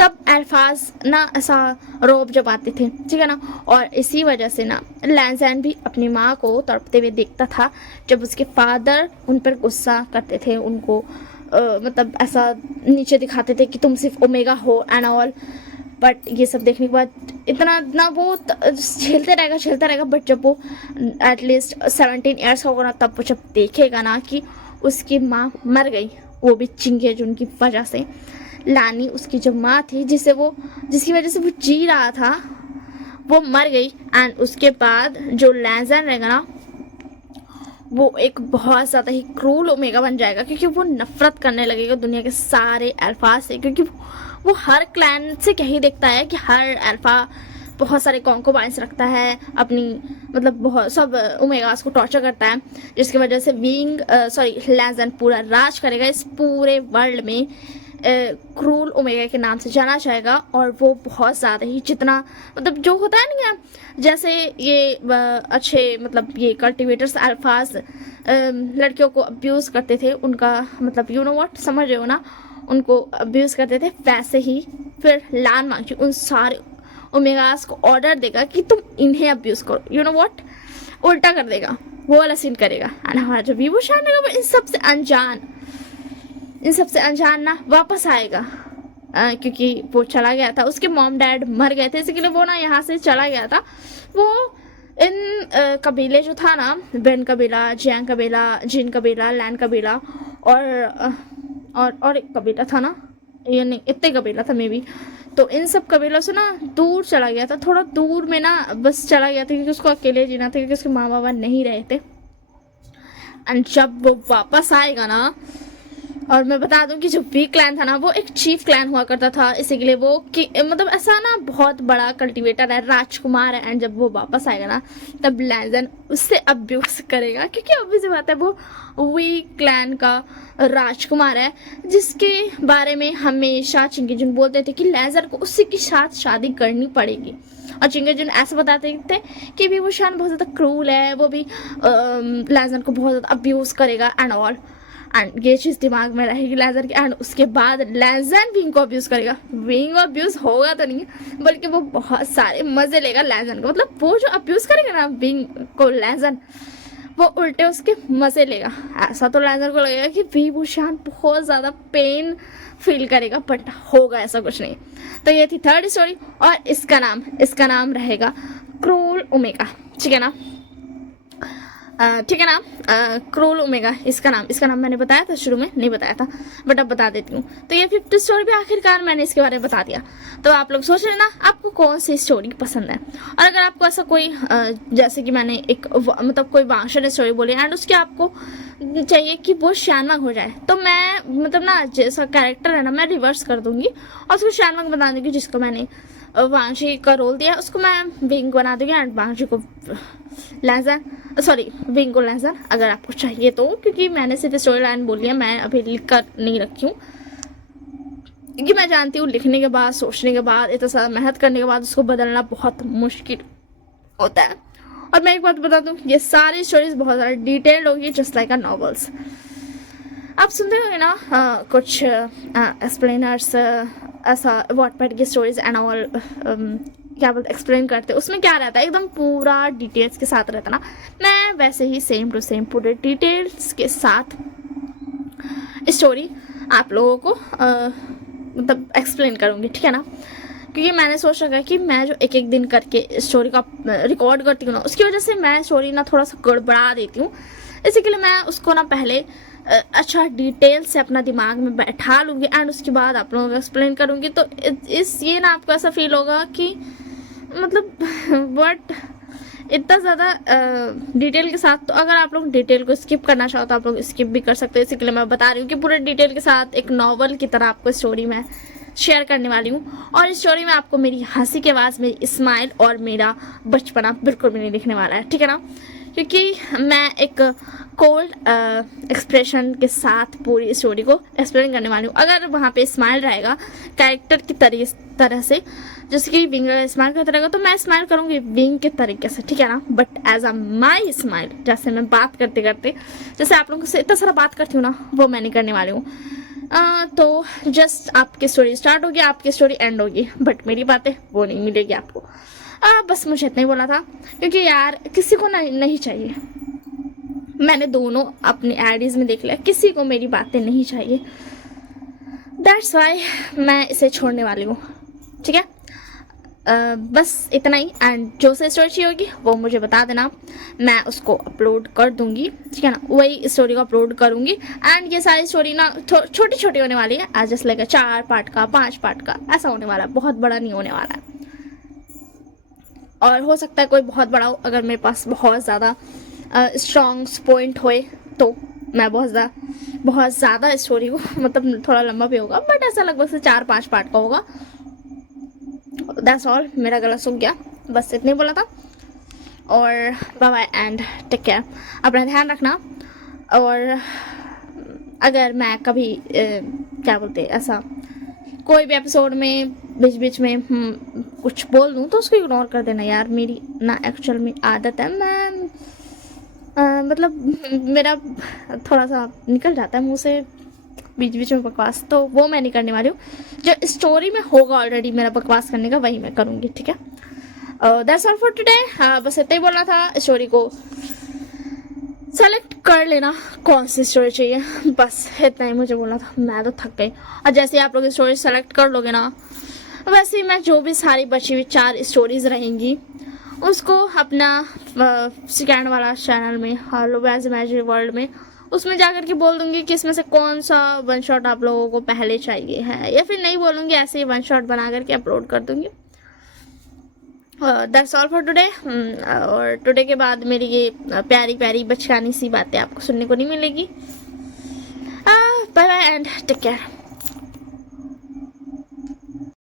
तब अल्फाज ना ऐसा रोब जब आते थे। ठीक है ना, और इसी वजह से ना लैंजन भी अपनी माँ को तड़पते हुए देखता था, जब उसके फादर उन पर गुस्सा करते थे, उनको मतलब ऐसा नीचे दिखाते थे कि तुम सिर्फ ओमेगा हो एंड ऑल। बट ये सब देखने के बाद इतना ना वो झेलते रहेगा। बट जब वो एटलीस्ट 17 ईयर्स का होगा ना, तब वो जब देखेगा ना कि उसकी माँ मर गई, वो भी चिंगेजुन की वजह से। लानी उसकी जो माँ थी, जिसकी वजह से वो जी रहा था, वो मर गई। एंड उसके बाद जो लैंजन रहेगा ना, वो एक बहुत ज़्यादा ही क्रूल ओमेगा बन जाएगा, क्योंकि वो नफरत करने लगेगा दुनिया के सारे अल्फा से। क्योंकि वो हर क्लैन से यही देखता है कि हर अल्फा बहुत सारे कॉन्कोबाइंस रखता है अपनी, मतलब बहुत सब ओमेगास को टॉर्चर करता है, जिसकी वजह से लैंजन पूरा राज करेगा इस पूरे वर्ल्ड में। क्रूल ओमेगा के नाम से जाना जाएगा। और वो बहुत ज़्यादा ही, जितना मतलब जो होता है ना, जैसे ये अच्छे मतलब ये कल्टिवेटर्स अल्फाज लड़कियों को अब्यूज़ करते थे, उनका मतलब यू नो व्हाट, समझ रहे हो ना, उनको अब्यूज़ करते थे, वैसे ही फिर लान वांगशी उन सारे ओमेगास को ऑर्डर देगा कि तुम इन्हें अब्यूज़ करो। यू नो व्हाट, उल्टा कर देगा, वो वाला सीन करेगा। एंड हमारा जो वीवो शान है वो इन सबसे अनजान ना वापस आएगा, क्योंकि वो चला गया था, उसके मॉम डैड मर गए थे, इसके लिए वो ना यहाँ से चला गया था। वो इन कबीले जो था ना, बेन कबीला, जियांग कबीला, जिन कबीला, लैन कबीला और एक कबीला था ना, ये नहीं इतने कबीला था मे बी। तो इन सब कबीलों से ना दूर चला गया था, थोड़ा दूर में ना बस चला गया था, क्योंकि उसको अकेले जीना था, क्योंकि उसके माँ बाबा नहीं रहे थे। एंड जब वो वापस आएगा ना, और मैं बता दूं कि जो वी क्लैन था ना, वो एक चीफ क्लैन हुआ करता था, इसी के लिए वो कि मतलब ऐसा ना बहुत बड़ा कल्टीवेटर है, राजकुमार है। एंड जब वो वापस आएगा ना, तब लैंजन उससे अब्यूज करेगा, क्योंकि ऑब्वियस बात है वो वी क्लैन का राजकुमार है, जिसके बारे में हमेशा चिंगेजुन बोलते थे कि लैंजन को उसी के साथ शादी करनी पड़ेगी। और चिंगेजुन ऐसा बताते थे कि वीवो शान बहुत ज़्यादा क्रूल है, वो भी लैंजन को बहुत ज़्यादा अब्यूज़ करेगा एंड ऑल। एंड ये चीज़ दिमाग में रहेगी लेजर की। एंड उसके बाद लेजन विंग को अब्यूज़ करेगा। विंग अब्यूज़ होगा तो नहीं बल्कि वो बहुत सारे मज़े लेगा लेजन को। मतलब वो जो अब्यूज़ करेगा ना विंग को लेजन, वो उल्टे उसके मज़े लेगा। ऐसा तो लेजर को लगेगा कि वी बुशान बहुत ज़्यादा पेन फील करेगा, बट होगा ऐसा कुछ नहीं। तो ये थी थर्ड स्टोरी और इसका नाम रहेगा क्रूल ओमेगा। ठीक है ना, ठीक है ना, क्रूल ओमेगा इसका नाम मैंने बताया था, शुरू में नहीं बताया था बट अब बता देती हूँ। तो ये फिफ्थ स्टोरी भी आखिरकार मैंने इसके बारे में बता दिया। तो आप लोग सोच रहे ना आपको कौन सी स्टोरी पसंद है। और अगर आपको ऐसा कोई जैसे कि मैंने एक मतलब कोई वांशन स्टोरी बोली एंड उसके आपको चाहिए कि वो श्यानवांग हो जाए, तो मैं मतलब ना जैसा कैरेक्टर है ना मैं रिवर्स कर दूंगी और उसको श्यानवांग बना दूंगी। जिसको मैंने वांशी का रोल दिया उसको मैं विंग बना दूंगी एंड वांशी को लेजर, सॉरी विंग को लेजर अगर आपको चाहिए तो। क्योंकि मैंने सिर्फ स्टोरी लाइन बोली है, मैं अभी लिख कर नहीं रखी हूँ क्योंकि मैं जानती हूँ लिखने के बाद सोचने के बाद इतना सारा मेहनत करने के बाद उसको बदलना बहुत मुश्किल होता है। और मैं एक बात बता दूँ, ये सारी स्टोरीज बहुत ज़्यादा डिटेल्ड होगी जस्ट लाइक अ नॉवेल्स। आप सुनते होंगे ना कुछ एक्सप्लेनर्स ऐसा वॉटपैड की स्टोरीज एंड ऑल क्या बोलते एक्सप्लेन करते, उसमें क्या रहता है एकदम पूरा डिटेल्स के साथ रहता ना। मैं वैसे ही सेम टू सेम पूरे डिटेल्स के साथ स्टोरी आप लोगों को मतलब एक्सप्लेन करूँगी। ठीक है ना, क्योंकि मैंने सोच रखा है कि मैं जो एक एक दिन करके स्टोरी का रिकॉर्ड करती हूँ ना उसकी वजह से मैं स्टोरी ना थोड़ा सा गड़बड़ा देती हूँ। इसी के लिए मैं उसको ना पहले अच्छा डिटेल से अपना दिमाग में बैठा लूँगी एंड उसके बाद आप लोगों को एक्सप्लेन करूँगी। तो इस ये ना आपको ऐसा फील होगा कि मतलब बट इतना ज़्यादा डिटेल के साथ। तो अगर आप लोग डिटेल को स्किप करना चाहो तो आप लोग स्किप भी कर सकते हो। इसी के लिए मैं बता रही हूँ कि पूरे डिटेल के साथ एक नॉवल की तरह आपको स्टोरी में शेयर करने वाली हूँ। और इस स्टोरी में आपको मेरी हंसी की आवाज़, मेरी स्माइल और मेरा बचपना बिल्कुल भी नहीं दिखने वाला है। ठीक है ना, क्योंकि मैं एक कोल्ड एक्सप्रेशन के साथ पूरी स्टोरी को एक्सप्लेन करने वाली हूँ। अगर वहाँ पे स्माइल रहेगा कैरेक्टर की तरह से, जैसे कि विंग स्माइल करता रहेगा तो मैं स्माइल करूँगी विंग के तरीके से। ठीक है ना, but as a my smile, जैसे मैं बात करते करते जैसे आप लोगों से इतना सारा बात करती हूँ ना वो मैं नहीं करने वाली हूँ। तो जस्ट आपकी स्टोरी स्टार्ट होगी, आपकी स्टोरी एंड होगी, बट मेरी बातें वो नहीं मिलेगी आपको। बस मुझे इतना ही बोला था क्योंकि यार किसी को नहीं चाहिए। मैंने दोनों अपनी आईडीज में देख लिया, किसी को मेरी बातें नहीं चाहिए। दैट्स वाई मैं इसे छोड़ने वाली हूँ। ठीक है, बस इतना ही। एंड जो से स्टोरी चाहिए होगी वो मुझे बता देना, मैं उसको अपलोड कर दूंगी। ठीक है ना, वही स्टोरी को अपलोड करूंगी। एंड ये सारी स्टोरी ना छोटी छोटी होने वाली है, आज जस्ट लाइक 4 पार्ट का 5 पार्ट का ऐसा होने वाला है, बहुत बड़ा नहीं होने वाला है। और हो सकता है कोई बहुत बड़ा हो, अगर मेरे पास बहुत ज़्यादा स्ट्रॉन्ग पॉइंट होए तो मैं बहुत ज़्यादा स्टोरी को मतलब थोड़ा लंबा भी होगा, बट ऐसा लगभग से 4-5 पार्ट का होगा। That's all. मेरा गला सूख गया, बस इतने बोला था। और bye bye and take care, अपना ध्यान रखना। और अगर मैं कभी क्या बोलते ऐसा कोई भी एपिसोड में बीच में कुछ बोल दूँ तो उसको इग्नोर कर देना यार। मेरी ना एक्चुअल में आदत है, मैं मतलब मेरा थोड़ा सा निकल जाता है मुंह से बीच में बकवास, तो वो मैं नहीं करने वाली हूँ। जो स्टोरी में होगा ऑलरेडी मेरा बकवास करने का वही मैं करूँगी। ठीक है, दैट्स ऑल फॉर टुडे। बस इतना ही बोलना था। स्टोरी को सेलेक्ट कर लेना कौन सी स्टोरी चाहिए, बस इतना ही मुझे बोलना था। मैं तो थक गई। और जैसे आप लोग स्टोरी सेलेक्ट कर लोगे ना वैसे ही मैं जो भी सारी बची हुई 4 स्टोरीज रहेंगी उसको अपना सेकंड वाला चैनल में हेलो वैज इमेजिनरी वर्ल्ड में उसमें जाकर के बोल दूंगी कि इसमें से कौन सा वन शॉट आप लोगों को पहले चाहिए है, या फिर नहीं बोलूँगी, ऐसे ही वन शॉट बना करके अपलोड कर दूंगी। That's all for today. और टुडे के बाद मेरी ये प्यारी प्यारी बचकानी सी बातें आपको सुनने को नहीं मिलेगी। Bye bye and take care.